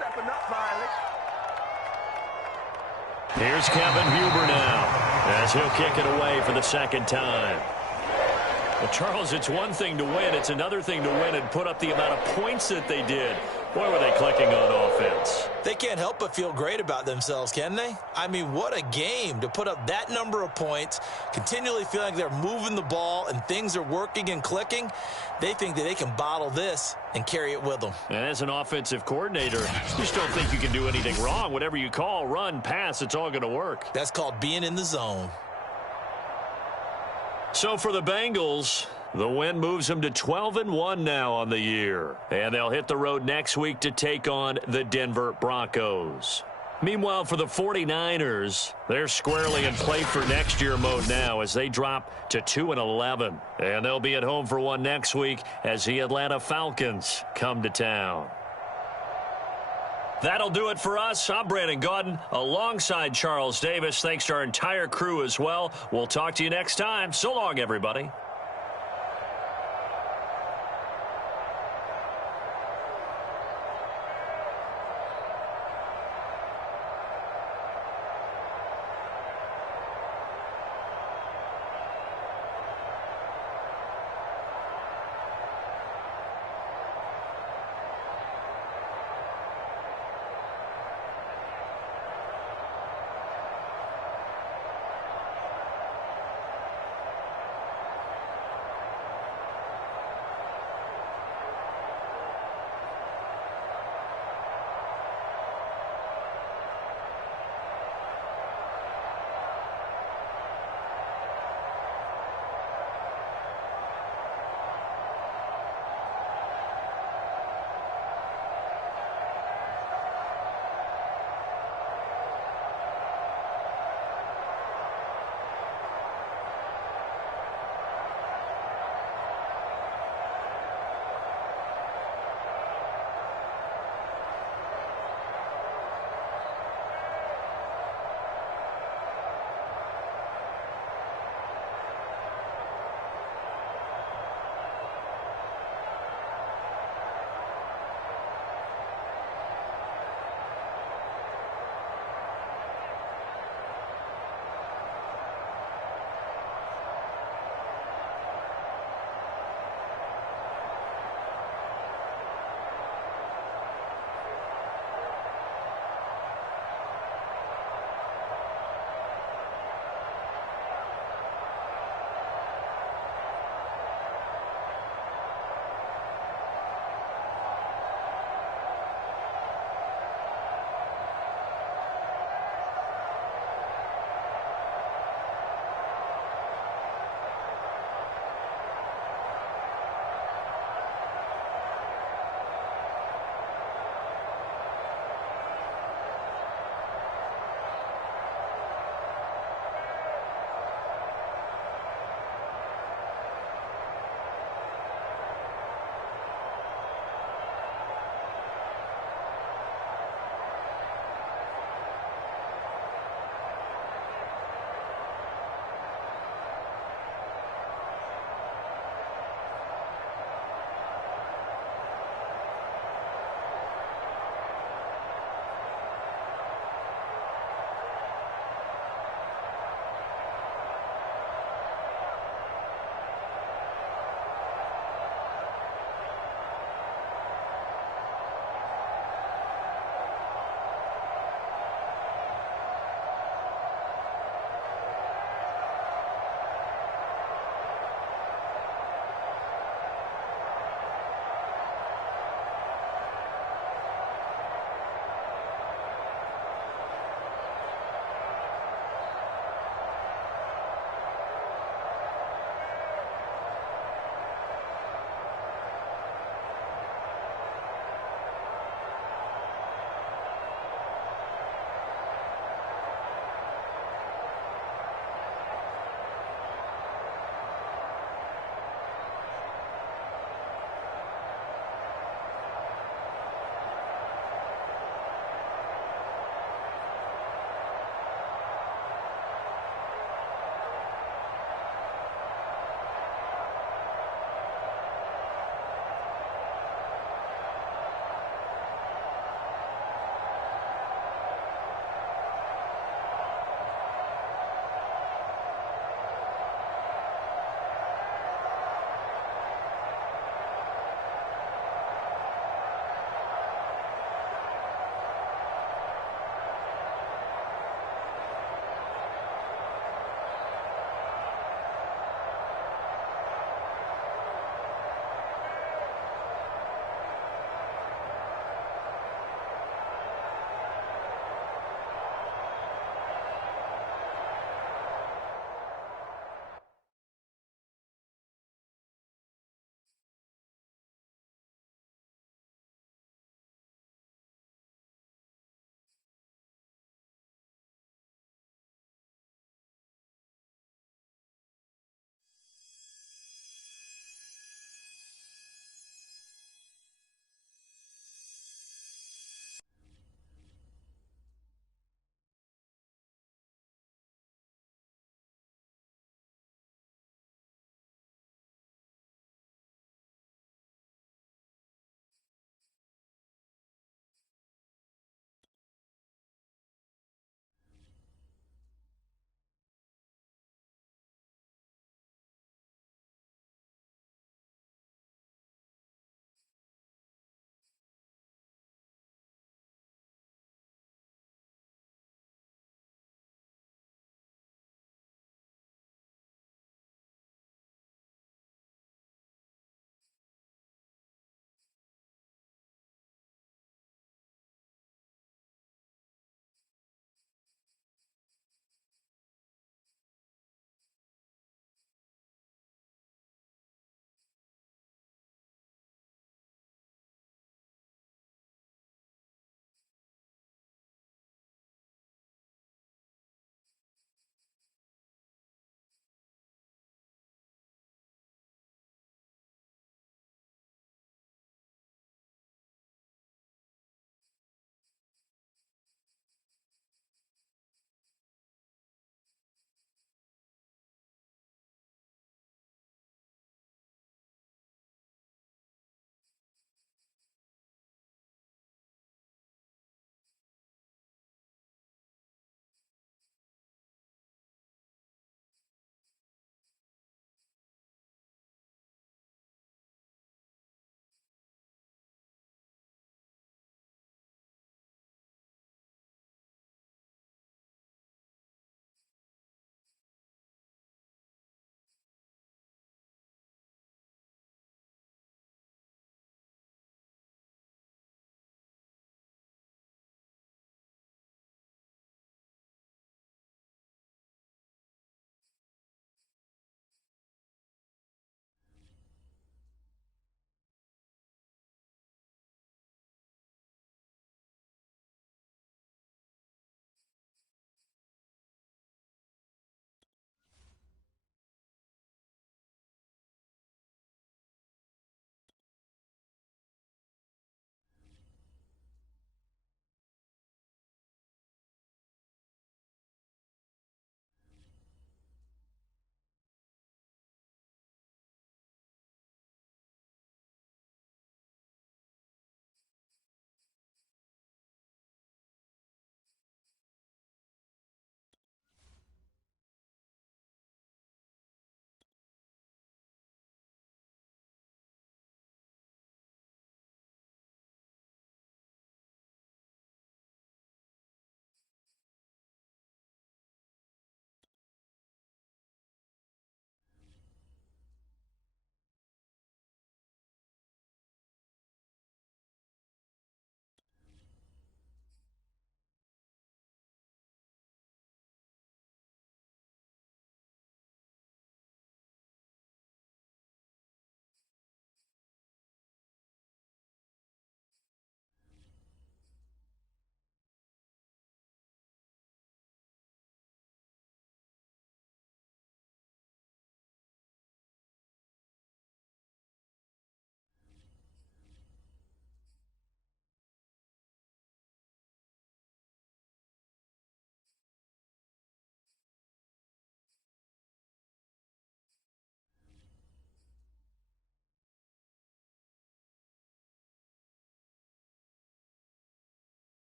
Here's Kevin Huber now as he'll kick it away for the 2nd time. Well, Charles, it's one thing to win. It's another thing to win and put up the amount of points that they did. Boy, were they clicking on offense. They can't help but feel great about themselves, can they? I mean, what a game to put up that number of points, continually feeling like they're moving the ball and things are working and clicking. They think that they can bottle this and carry it with them. And as an offensive coordinator, you just don't think you can do anything wrong. Whatever you call, run, pass, it's all going to work. That's called being in the zone. So for the Bengals, the win moves them to 12-1 now on the year. And they'll hit the road next week to take on the Denver Broncos. Meanwhile, for the 49ers, they're squarely in play for next year mode now as they drop to 2-11. And they'll be at home for one next week as the Atlanta Falcons come to town. That'll do it for us. I'm Brandon Gaudin alongside Charles Davis. Thanks to our entire crew as well. We'll talk to you next time. So long, everybody.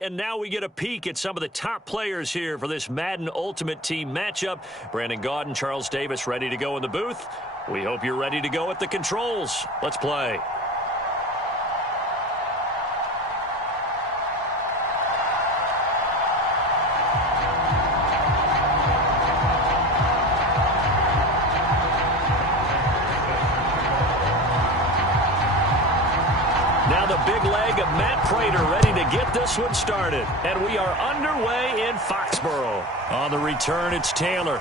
And now we get a peek at some of the top players here for this Madden Ultimate Team matchup. Brandon Gaudin, Charles Davis ready to go in the booth. We hope you're ready to go at the controls. Let's play. Big leg of Matt Prater ready to get this one started. And we are underway in Foxborough. On the return, it's Taylor.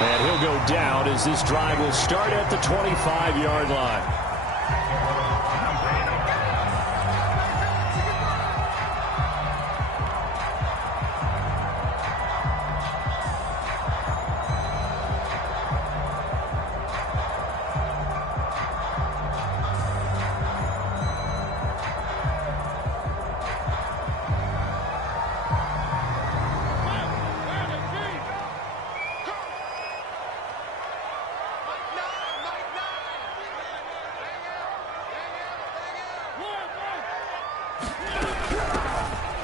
And he'll go down as this drive will start at the 25-yard line.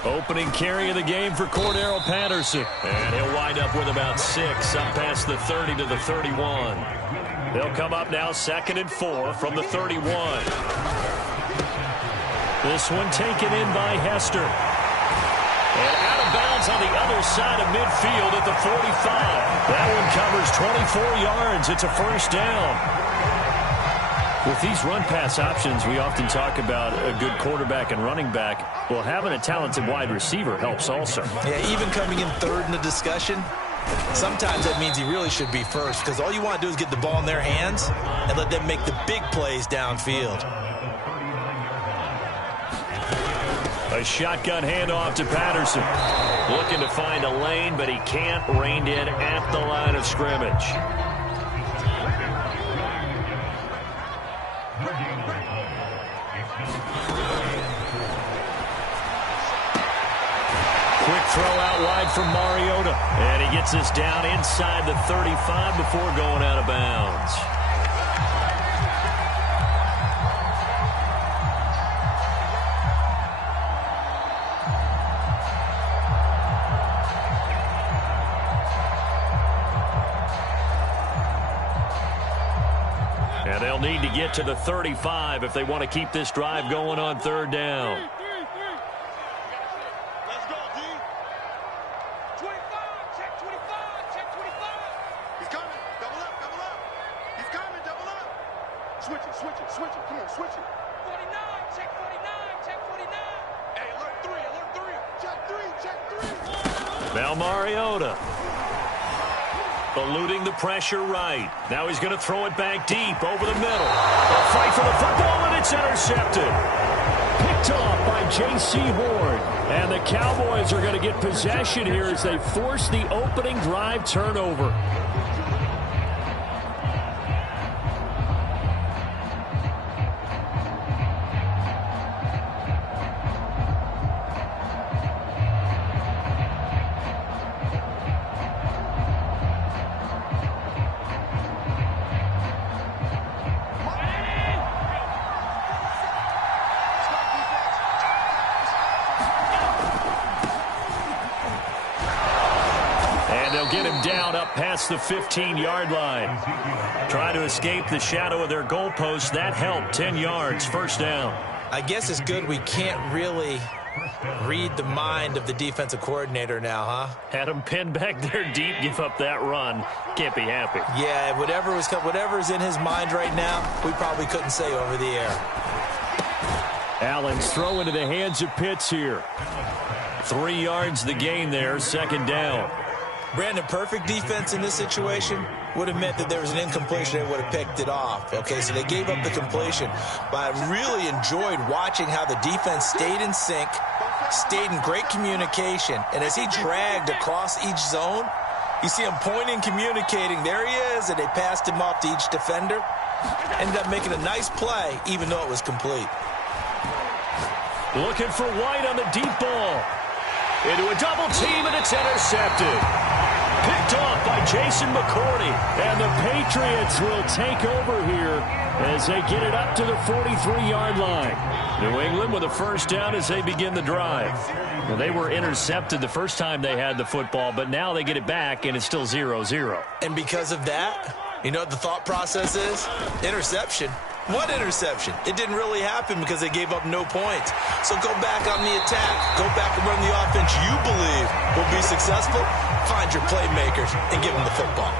Opening carry of the game for Cordero Patterson. And he'll wind up with about 6, up past the 30 to the 31. They'll come up now 2nd and 4 from the 31. This one taken in by Hester. And out of bounds on the other side of midfield at the 45. That one covers 24 yards. It's a first down. With these run-pass options, we often talk about a good quarterback and running back. Well, having a talented wide receiver helps also. Yeah, even coming in third in the discussion, sometimes that means he really should be first, because all you want to do is get the ball in their hands and let them make the big plays downfield. A shotgun handoff to Patterson. Looking to find a lane, but he can't. Reined in at the line of scrimmage. Quick throw out wide from Mariota. And he gets this down inside the 35 before going out of bounds. And they'll need to get to the 35 if they want to keep this drive going on 3rd down. Switch it. Come on, switch it. 49, check 49, check 49. Hey, alert 3. Check 3. Now Mariota. Eluding the pressure right. Now he's going to throw it back deep over the middle. A fight for the football, and it's intercepted. Picked off by J.C. Horn. And the Cowboys are going to get possession here as they force the opening drive turnover. Get him down up past the 15-yard line. Try to escape the shadow of their goalpost. That helped. 10 yards, first down. I guess it's good we can't really read the mind of the defensive coordinator now, huh? Had him pinned back there deep, give up that run. Can't be happy. Yeah, whatever's in his mind right now, we probably couldn't say over the air. Allen's throw into the hands of Pitts here. 3 yards the gain there, 2nd down. Brandon, perfect defense in this situation would have meant that there was an incompletion. They would have picked it off. Okay, so they gave up the completion. But I really enjoyed watching how the defense stayed in sync, stayed in great communication. And as he dragged across each zone, you see him pointing, communicating. There he is, and they passed him off to each defender. Ended up making a nice play, even though it was complete. Looking for White on the deep ball. Into a double team, and it's intercepted. Picked off by Jason McCourty. And the Patriots will take over here as they get it up to the 43-yard line. New England with a first down as they begin the drive. Well, they were intercepted the first time they had the football, but now they get it back, and it's still 0-0. And because of that, you know what the thought process is? Interception. What interception? It didn't really happen because they gave up no points. So go back on the attack. Go back and run the offense you believe will be successful. Find your playmakers and give them the football.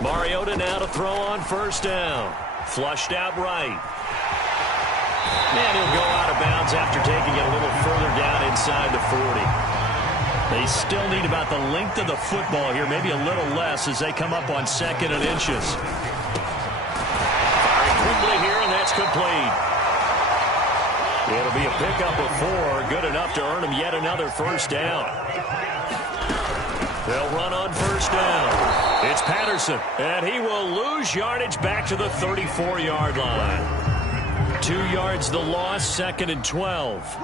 Mariota now to throw on first down. Flushed out right. And he'll go out of bounds after taking it a little further down inside the 40. They still need about the length of the football here, maybe a little less as they come up on 2nd and inches. Firing quickly here, and that's complete. It'll be a pickup of 4, good enough to earn him yet another first down. They'll run on first down. It's Patterson, and he will lose yardage back to the 34-yard line. 2 yards the loss, 2nd and 12.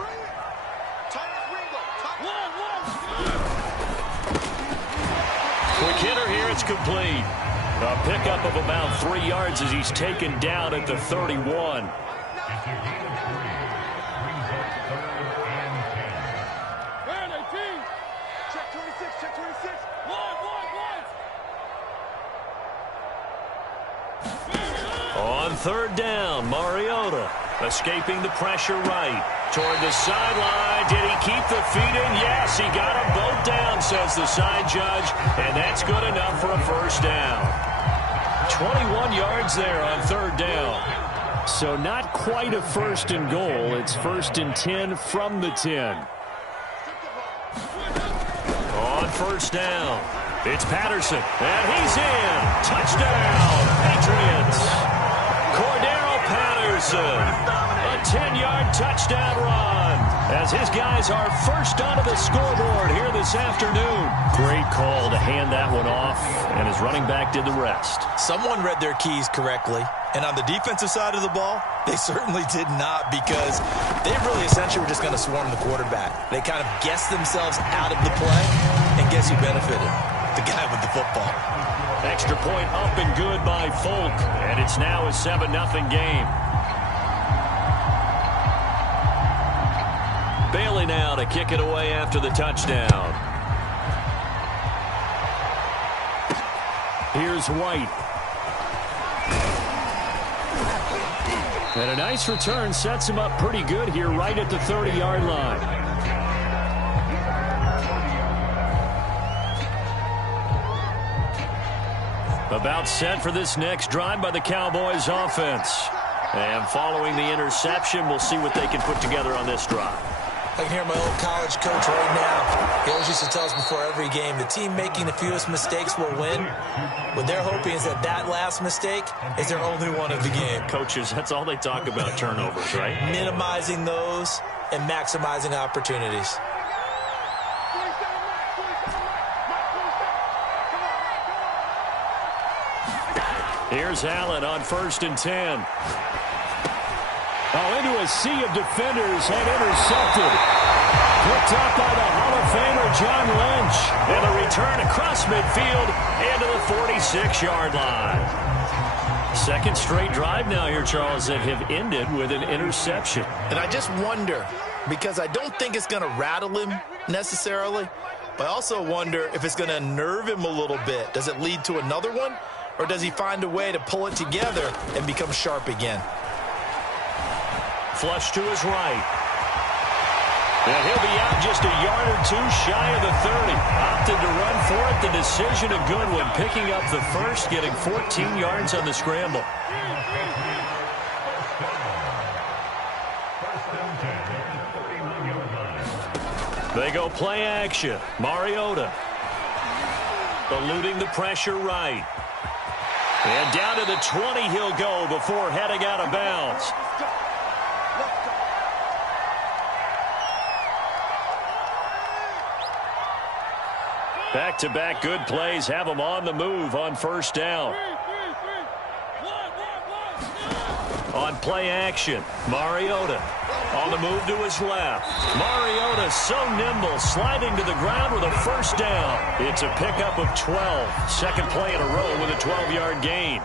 Quick hitter here, it's complete. A pickup of about 3 yards as he's taken down at the 31. Check 26, check 26. On 3rd down, Mariota escaping the pressure right. Toward the sideline. Did he keep the feet in? Yes, he got them both down, says the side judge. And that's good enough for a first down. 21 yards there on 3rd down. So not quite a 1st and goal. It's 1st and 10 from the 10. On 1st down, it's Patterson. And he's in. Touchdown, Patriots. Cordero Patterson. A 10-yard touchdown run as his guys are first onto the scoreboard here this afternoon. Great call to hand that one off, and his running back did the rest. Someone read their keys correctly, and on the defensive side of the ball, they certainly did not, because they really essentially were just going to swarm the quarterback. They kind of guessed themselves out of the play, and guess who benefited? The guy with the football. Extra point up and good by Folk, and it's now a 7-0 game. Bailey now to kick it away after the touchdown. Here's White. And a nice return sets him up pretty good here right at the 30-yard line. About set for this next drive by the Cowboys offense. And following the interception, we'll see what they can put together on this drive. I can hear my old college coach right now. He always used to tell us before every game, the team making the fewest mistakes will win. What they're hoping is that that last mistake is their only one of the game. Coaches, that's all they talk about, turnovers, right? Minimizing those and maximizing opportunities. Here's Allen on 1st and 10. Oh, into a sea of defenders and intercepted. Picked up by the Hall of Famer John Lynch. And a return across midfield into the 46-yard line. Second straight drive now here, Charles, that have ended with an interception. And I just wonder, because I don't think it's going to rattle him necessarily, but I also wonder if it's going to nerve him a little bit. Does it lead to another one? Or does he find a way to pull it together and become sharp again? Flush to his right. And he'll be out just a yard or two shy of the 30. Opted to run for it. The decision a good one. Picking up the first, getting 14 yards on the scramble. They go play action. Mariota eluding the pressure right. And down to the 20 he'll go before heading out of bounds. Back-to-back good plays have them on the move on first down. On play action, Mariota on the move to his left. Mariota so nimble, sliding to the ground with a first down. It's a pickup of 12. Second play in a row with a 12-yard gain.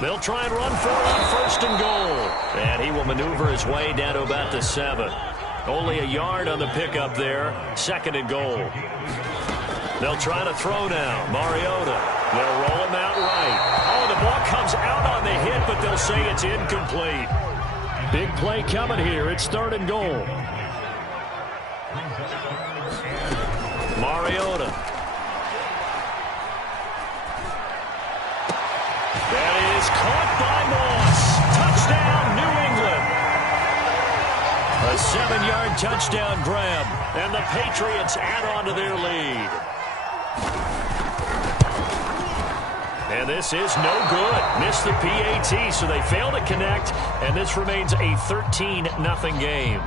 They'll try and run for it on first and goal. And he will maneuver his way down to about the 7. Only a yard on the pickup there. Second and goal. They'll try to throw now. Mariota. They'll roll him out right. Oh, the ball comes out on the hit, but they'll say it's incomplete. Big play coming here. It's third and goal. Mariota. That is caught by Moss. Touchdown, New England. A 7-yard touchdown grab, and the Patriots add on to their lead. And this is no good. Missed the PAT, so they fail to connect, and this remains a 13-0 game.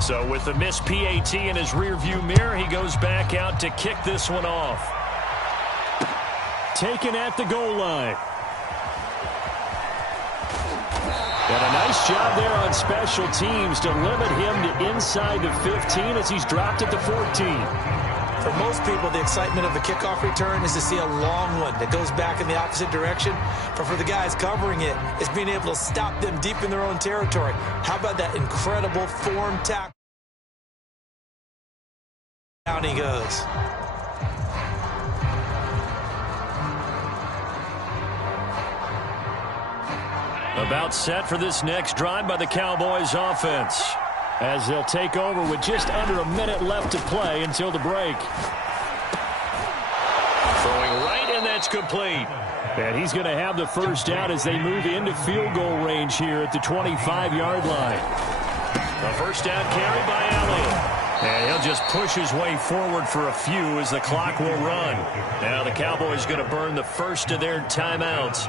So with the missed PAT in his rearview mirror, he goes back out to kick this one off. Taken at the goal line. And a nice job there on special teams to limit him to inside the 15 as he's dropped at the 14. For most people, the excitement of a kickoff return is to see a long one that goes back in the opposite direction. But for the guys covering it, it's being able to stop them deep in their own territory. How about that incredible form tackle? Down he goes. About set for this next drive by the Cowboys offense, as they'll take over with just under a minute left to play until the break. Throwing right, and that's complete. And he's going to have the first down as they move into field goal range here at the 25-yard line. A first down carry by Elliott. And he'll just push his way forward for a few as the clock will run. Now the Cowboys going to burn the first of their timeouts,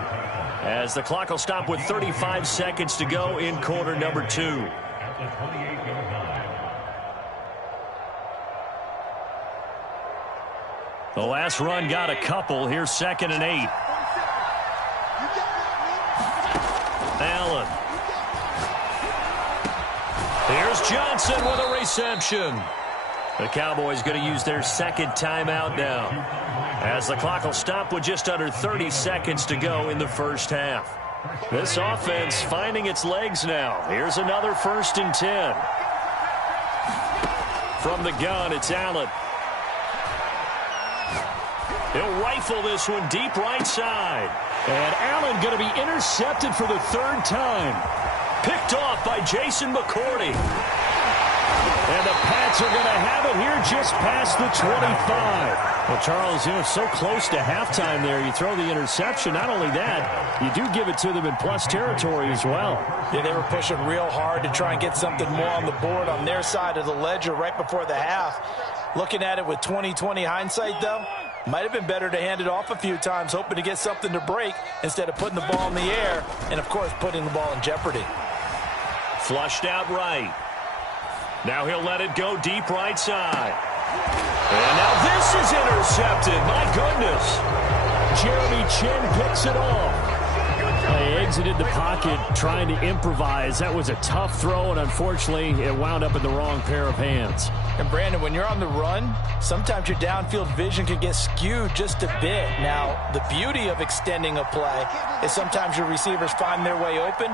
as the clock will stop with 35 seconds to go in quarter number 2. The last run got a couple. Here's 2nd and 8. Allen. Here's Johnson with a reception. The Cowboys going to use their second timeout now, as the clock will stop with just under 30 seconds to go in the first half. This offense finding its legs now. Here's another 1st and 10. From the gun, it's Allen. He'll rifle this one deep right side. And Allen going to be intercepted for the 3rd time. Picked off by Jason McCourty. And the Pats are going to have it here just past the 25. Well, Charles, you know, so close to halftime there. You throw the interception. Not only that, you do give it to them in plus territory as well. Yeah, they were pushing real hard to try and get something more on the board on their side of the ledger right before the half. Looking at it with 20/20 hindsight, though, might have been better to hand it off a few times, hoping to get something to break instead of putting the ball in the air and, of course, putting the ball in jeopardy. Flushed out right. Now he'll let it go deep right side. And now this is intercepted. My goodness. Jeremy Chin picks it off. They exited the pocket trying to improvise. That was a tough throw, and unfortunately, it wound up in the wrong pair of hands. And, Brandon, when you're on the run, sometimes your downfield vision can get skewed just a bit. Now, the beauty of extending a play is sometimes your receivers find their way open,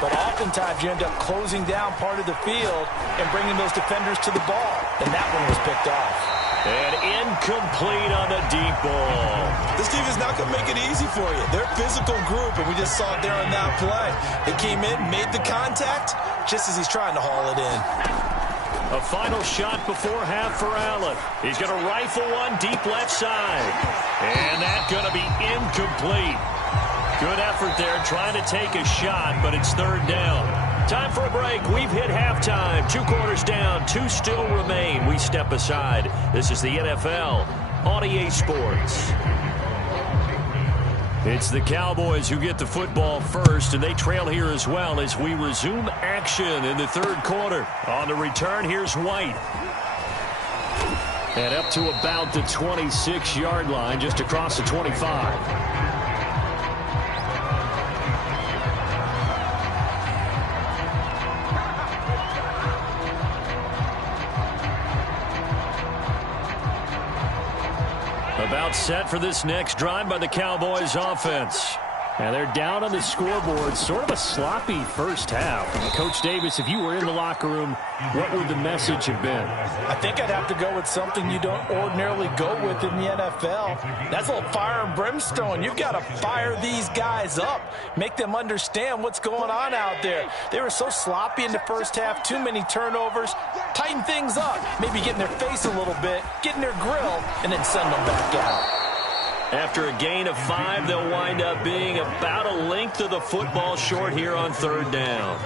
but oftentimes you end up closing down part of the field and bringing those defenders to the ball. And that one was picked off. And incomplete on the deep ball. This team is not going to make it easy for you. They're a physical group, and we just saw it there on that play. They came in, made the contact, just as he's trying to haul it in. A final shot before half for Allen. He's going to rifle one deep left side. And that's going to be incomplete. Good effort there trying to take a shot, but it's 3rd down. Time for a break. We've hit halftime. 2 quarters down. 2 still remain. We step aside. This is the NFL on EA Sports. It's the Cowboys who get the football first, and they trail here as well as we resume action in the 3rd quarter. On the return, here's White. And up to about the 26-yard line, just across the 25. About set for this next drive by the Cowboys offense. Now they're down on the scoreboard, sort of a sloppy first half. Coach Davis, if you were in the locker room, what would the message have been? I think I'd have to go with something you don't ordinarily go with in the NFL. That's a little fire and brimstone. You've got to fire these guys up, make them understand what's going on out there. They were so sloppy in the first half, too many turnovers. Tighten things up, maybe get in their face a little bit, get in their grill, and then send them back out. After a gain of 5, they'll wind up being about a length of the football short here on third down.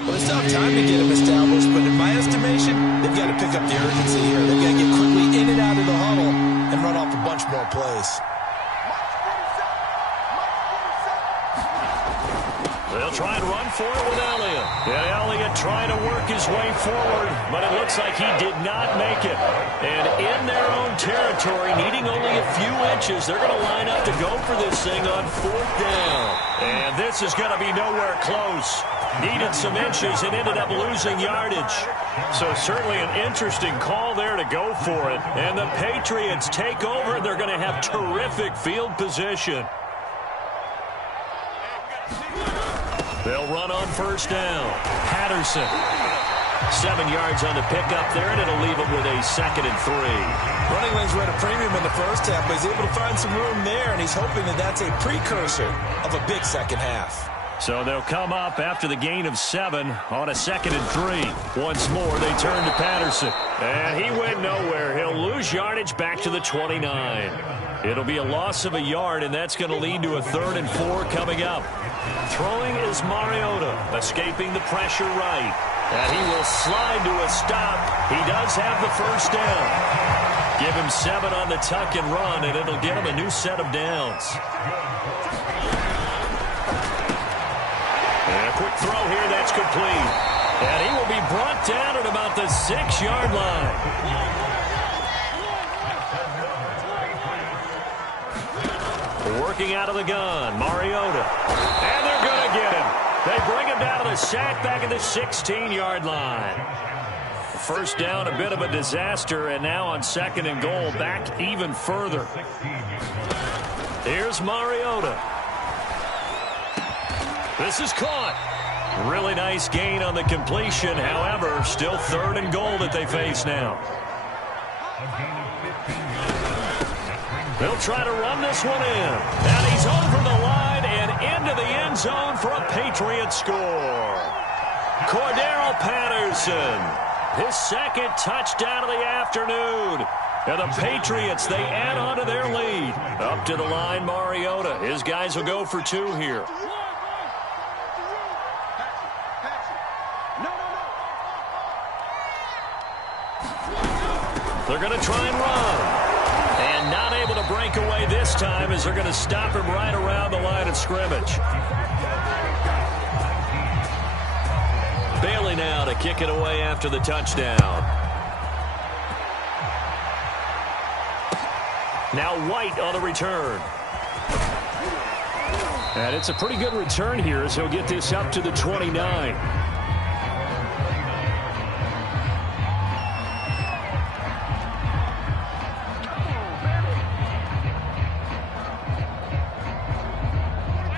Well, it's not time to get them established, but in my estimation, they've got to pick up the urgency here. They've got to get quickly in and out of the huddle and run off a bunch more plays. They'll try and run for it with Elliott. And Elliott trying to work his way forward, but it looks like he did not make it. And in their own territory, needing only a few inches, they're going to line up to go for this thing on fourth down. And this is going to be nowhere close. Needed some inches and ended up losing yardage. So certainly an interesting call there to go for it. And the Patriots take over, and they're going to have terrific field position. They'll run on first down. Patterson. 7 yards on the pickup there, and it'll leave them with a 2nd and 3. Running lanes were at a premium in the first half, but he's able to find some room there, and he's hoping that that's a precursor of a big second half. So they'll come up after the gain of 7 on a 2nd and 3. Once more, they turn to Patterson. And he went nowhere. He'll lose yardage back to the 29. It'll be a loss of a yard, and that's going to lead to a 3rd and 4 coming up. Throwing is Mariota, escaping the pressure right. And he will slide to a stop. He does have the first down. Give him 7 on the tuck and run, and it'll get him a new set of downs. And a quick throw here, that's complete. And he will be brought down at about the 6-yard line. Working out of the gun, Mariota. And they're going to get him. They bring him down to the sack back at the 16-yard line. First down, a bit of a disaster, and now on 2nd and goal, back even further. Here's Mariota. This is caught. Really nice gain on the completion. However, still 3rd and goal that they face now. They'll try to run this one in. And he's over the line and into the end zone for a Patriot score. Cordero Patterson, his 2nd touchdown of the afternoon. And the Patriots, they add on to their lead. Up to the line, Mariota. His guys will go for 2 here. They're going to try and run. And not able to break away this time as they're going to stop him right around the line of scrimmage. Bailey now to kick it away after the touchdown. Now White on the return. And it's a pretty good return here as he'll get this up to the 29.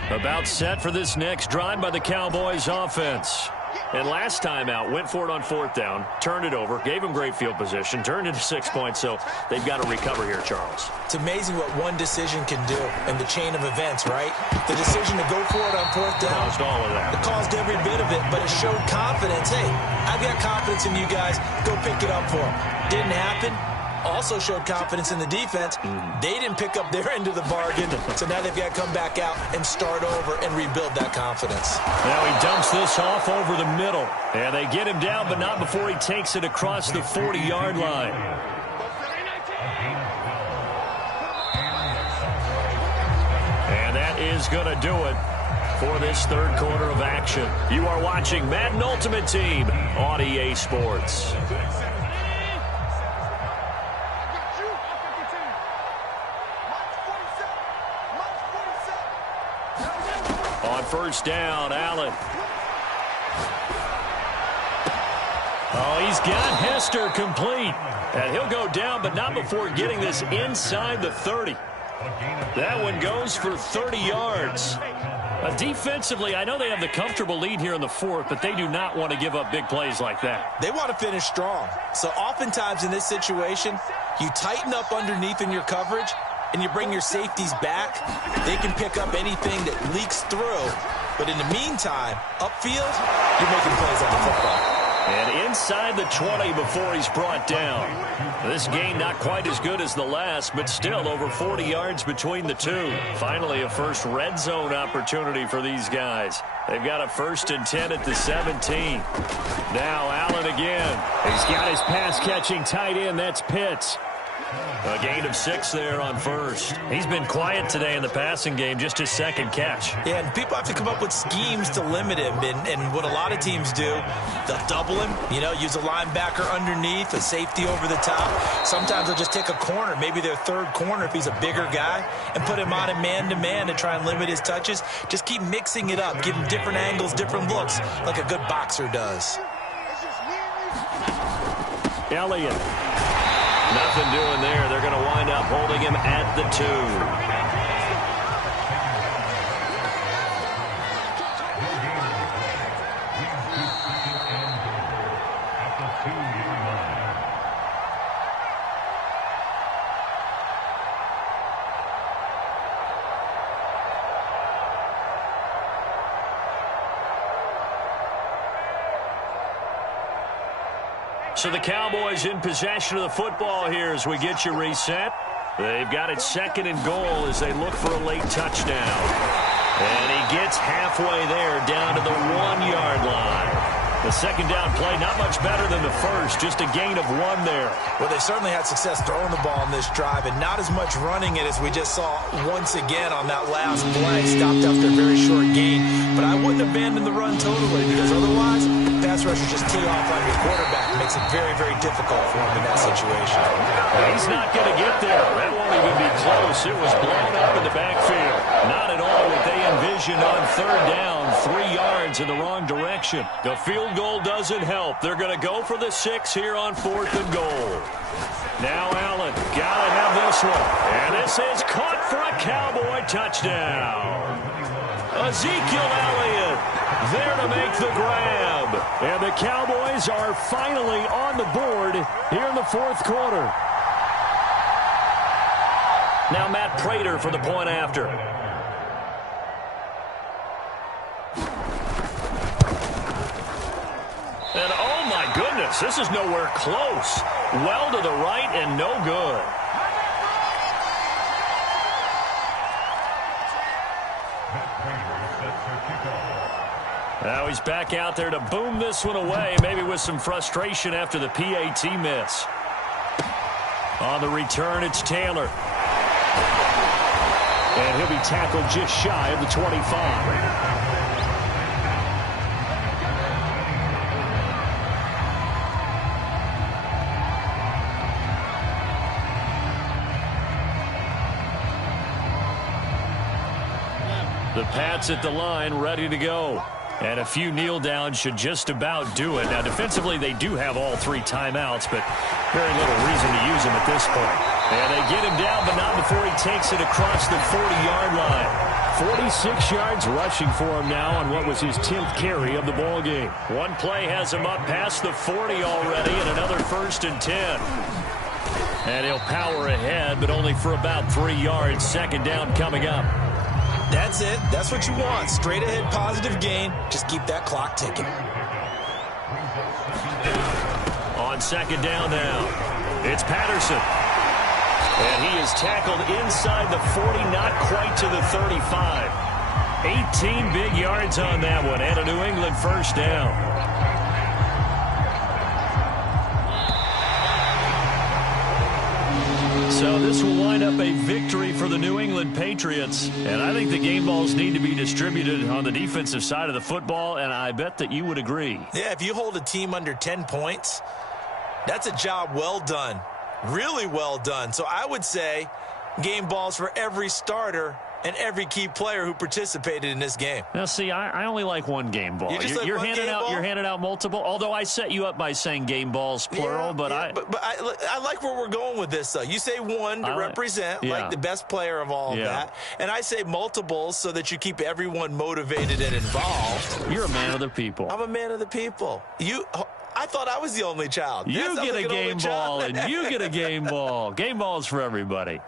About set for this next drive by the Cowboys offense. And last time out, went for it on 4th down, turned it over, gave him great field position, turned it to 6 points, so they've got to recover here, Charles. It's amazing what one decision can do in the chain of events, right? The decision to go for it on 4th down. Caused all of that. It caused every bit of it, but it showed confidence. Hey, I've got confidence in you guys. Go pick it up for them. Didn't happen. Also showed confidence in the defense. They didn't pick up their end of the bargain, so now they've got to come back out and start over and rebuild that confidence. Now he dumps this off over the middle. And they get him down, but not before he takes it across the 40-yard line. And that is going to do it for this 3rd quarter of action. You are watching Madden Ultimate Team on EA Sports. first down. Allen. Oh, he's got Hester complete. And he'll go down, but not before getting this inside the 30. That one goes for 30 yards. Defensively, I know they have the comfortable lead here in the fourth, but they do not want to give up big plays like that. They want to finish strong. So oftentimes in this situation, you tighten up underneath in your coverage, and you bring your safeties back. They can pick up anything that leaks through. But in the meantime, upfield, you're making plays on the football. And inside the 20 before he's brought down. This game not quite as good as the last, but still over 40 yards between the two. Finally, a first red zone opportunity for these guys. They've got a 1st and 10 at the 17. Now Allen again. He's got his pass-catching tight end. That's Pitts. A gain of 6 there on first. He's been quiet today in the passing game, just his second catch. Yeah, and people have to come up with schemes to limit him. And what a lot of teams do, they'll double him, use a linebacker underneath, a safety over the top. Sometimes they'll just take a corner, maybe their third corner if he's a bigger guy, and put him on a man-to-man to try and limit his touches. Just keep mixing it up, give him different angles, different looks, like a good boxer does. Elliott. Nothing doing there. They're going to wind up holding him at the 2. So the Cowboys in possession of the football here as we get you reset. They've got it 2nd and goal as they look for a late touchdown. And he gets halfway there down to the 1-yard line. The second down play not much better than the first, just a gain of 1 there. Well, they certainly had success throwing the ball on this drive and not as much running it as we just saw once again on that last play. Stopped after a very short gain. But I wouldn't abandon the run totally because otherwise, pass rushers just tee off on your quarterback. It makes it very, very difficult for him in that situation. He's not going to get there. That won't even be close. It was blown up in the backfield. Not at all what they envisioned on 3rd down. 3 yards in the wrong direction. The field goal doesn't help. They're going to go for the 6 here on 4th and goal. Now Allen, got to have this one. And this is caught for a Cowboy touchdown. Ezekiel Elliott there to make the grab. And the Cowboys are finally on the board here in the 4th quarter. Now Matt Prater for the point after. And oh my goodness, this is nowhere close. Well to the right and no good. Now he's back out there to boom this one away, maybe with some frustration after the PAT miss. On the return, it's Taylor. And he'll be tackled just shy of the 25. The Pats at the line, ready to go. And a few kneel downs should just about do it. Now, defensively, they do have all 3 timeouts, but very little reason to use them at this point. And they get him down, but not before he takes it across the 40-yard line. 46 yards rushing for him now on what was his 10th carry of the ball game. One play has him up past the 40 already, and another 1st and 10. And he'll power ahead, but only for about 3 yards. 2nd down coming up. That's it. That's what you want. Straight ahead positive gain. Just keep that clock ticking. On 2nd down now, it's Patterson. And he is tackled inside the 40, not quite to the 35. 18 big yards on that one, and a New England 1st down. So this will wind up a victory for the New England Patriots. And I think the game balls need to be distributed on the defensive side of the football, and I bet that you would agree. Yeah, if you hold a team under 10 points, that's a job well done. Really well done. So I would say game balls for every starter and every key player who participated in this game. Now, see, I only like one game ball. You're handing out multiple. Although I set you up by saying game balls plural, but I like where we're going with this. Though you say one to represent, like the best player of all of that, and I say multiples so that you keep everyone motivated and involved. You're a man of the people. I'm a man of the people. I thought I was the only child. You get a game ball, and you get a game ball. Game balls for everybody.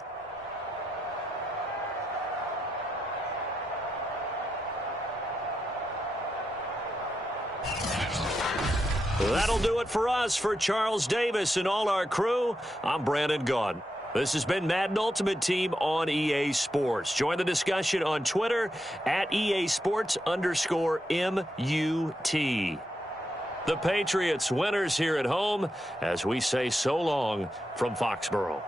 That'll do it for us. For Charles Davis and all our crew, I'm Brandon Gaudin. This has been Madden Ultimate Team on EA Sports. Join the discussion on Twitter at EA Sports_MUT. The Patriots winners here at home as we say so long from Foxborough.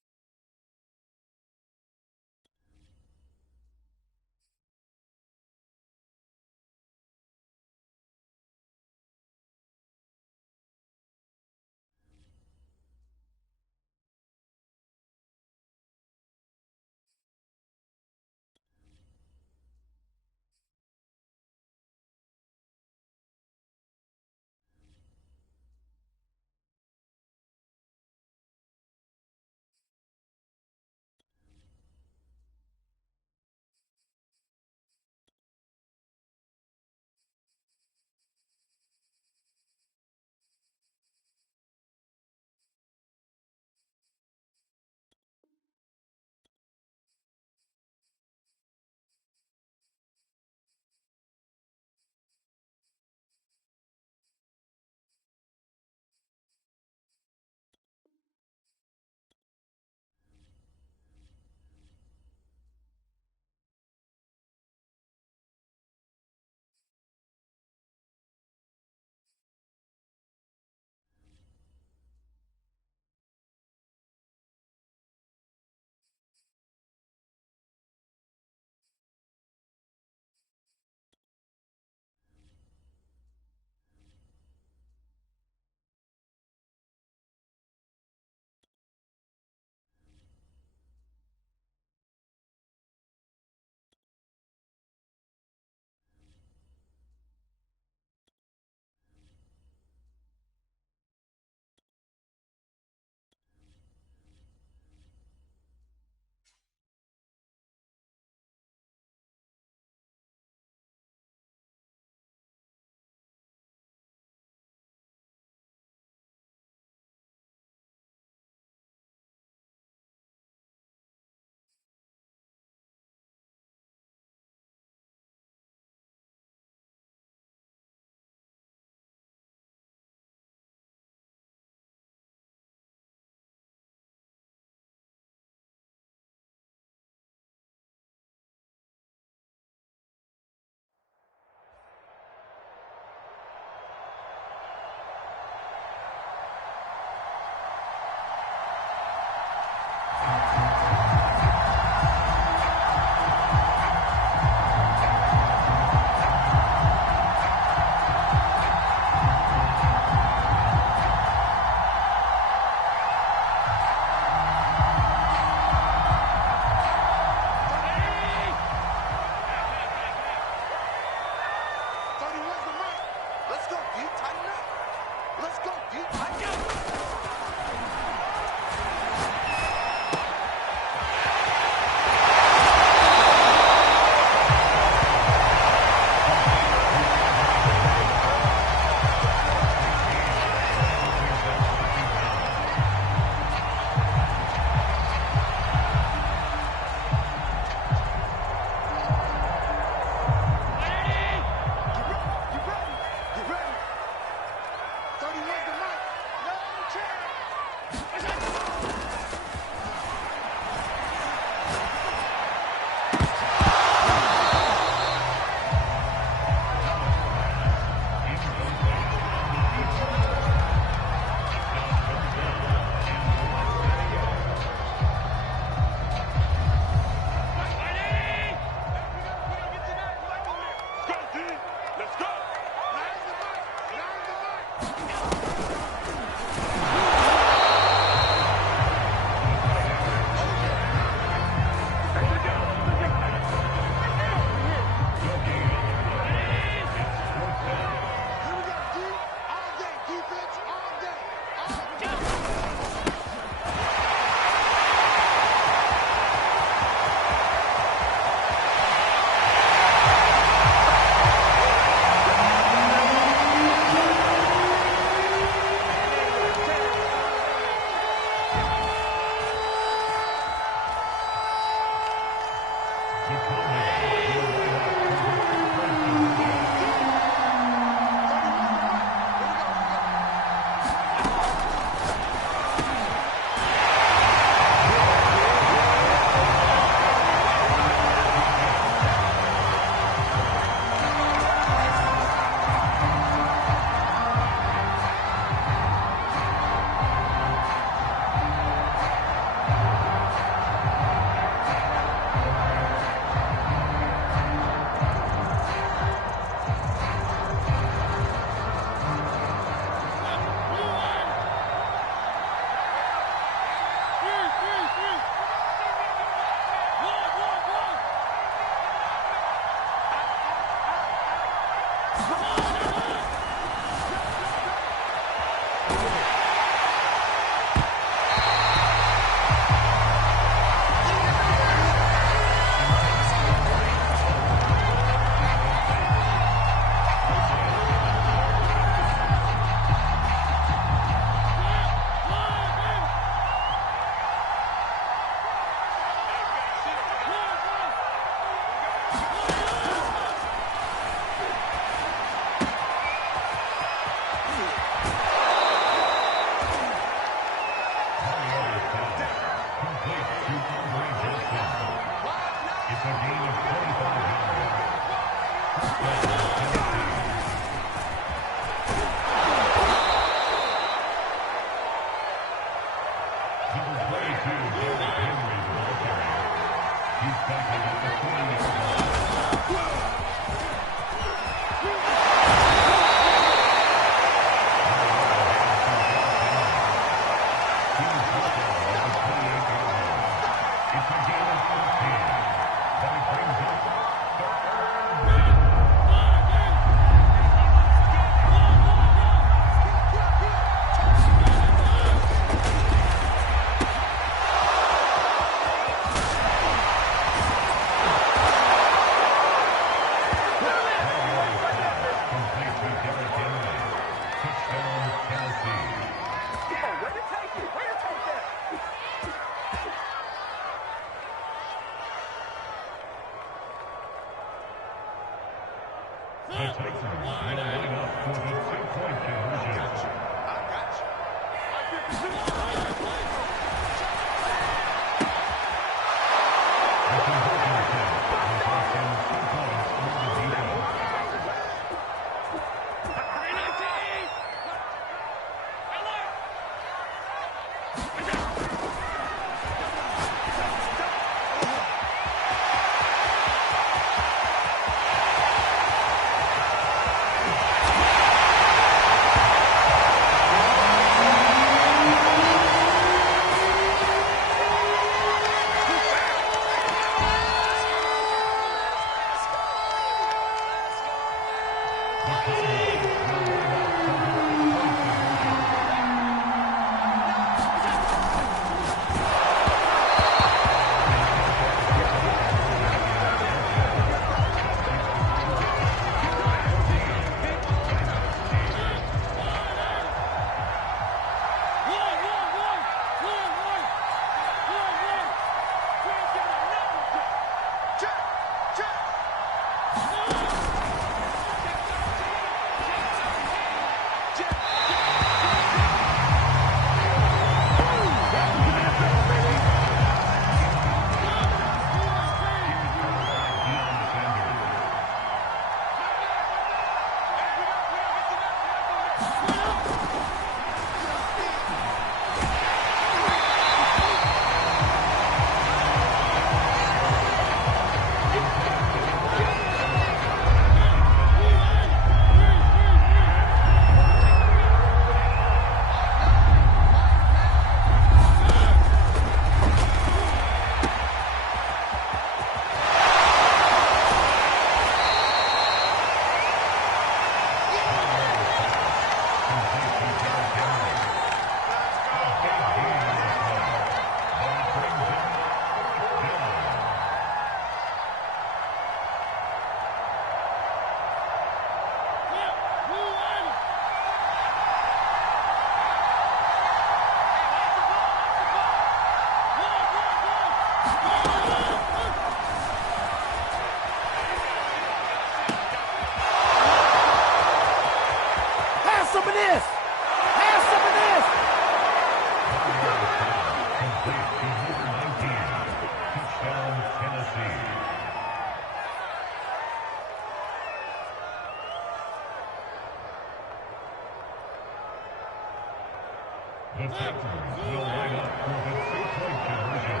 The Texans will line up for the three-point conversion.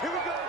Here we go.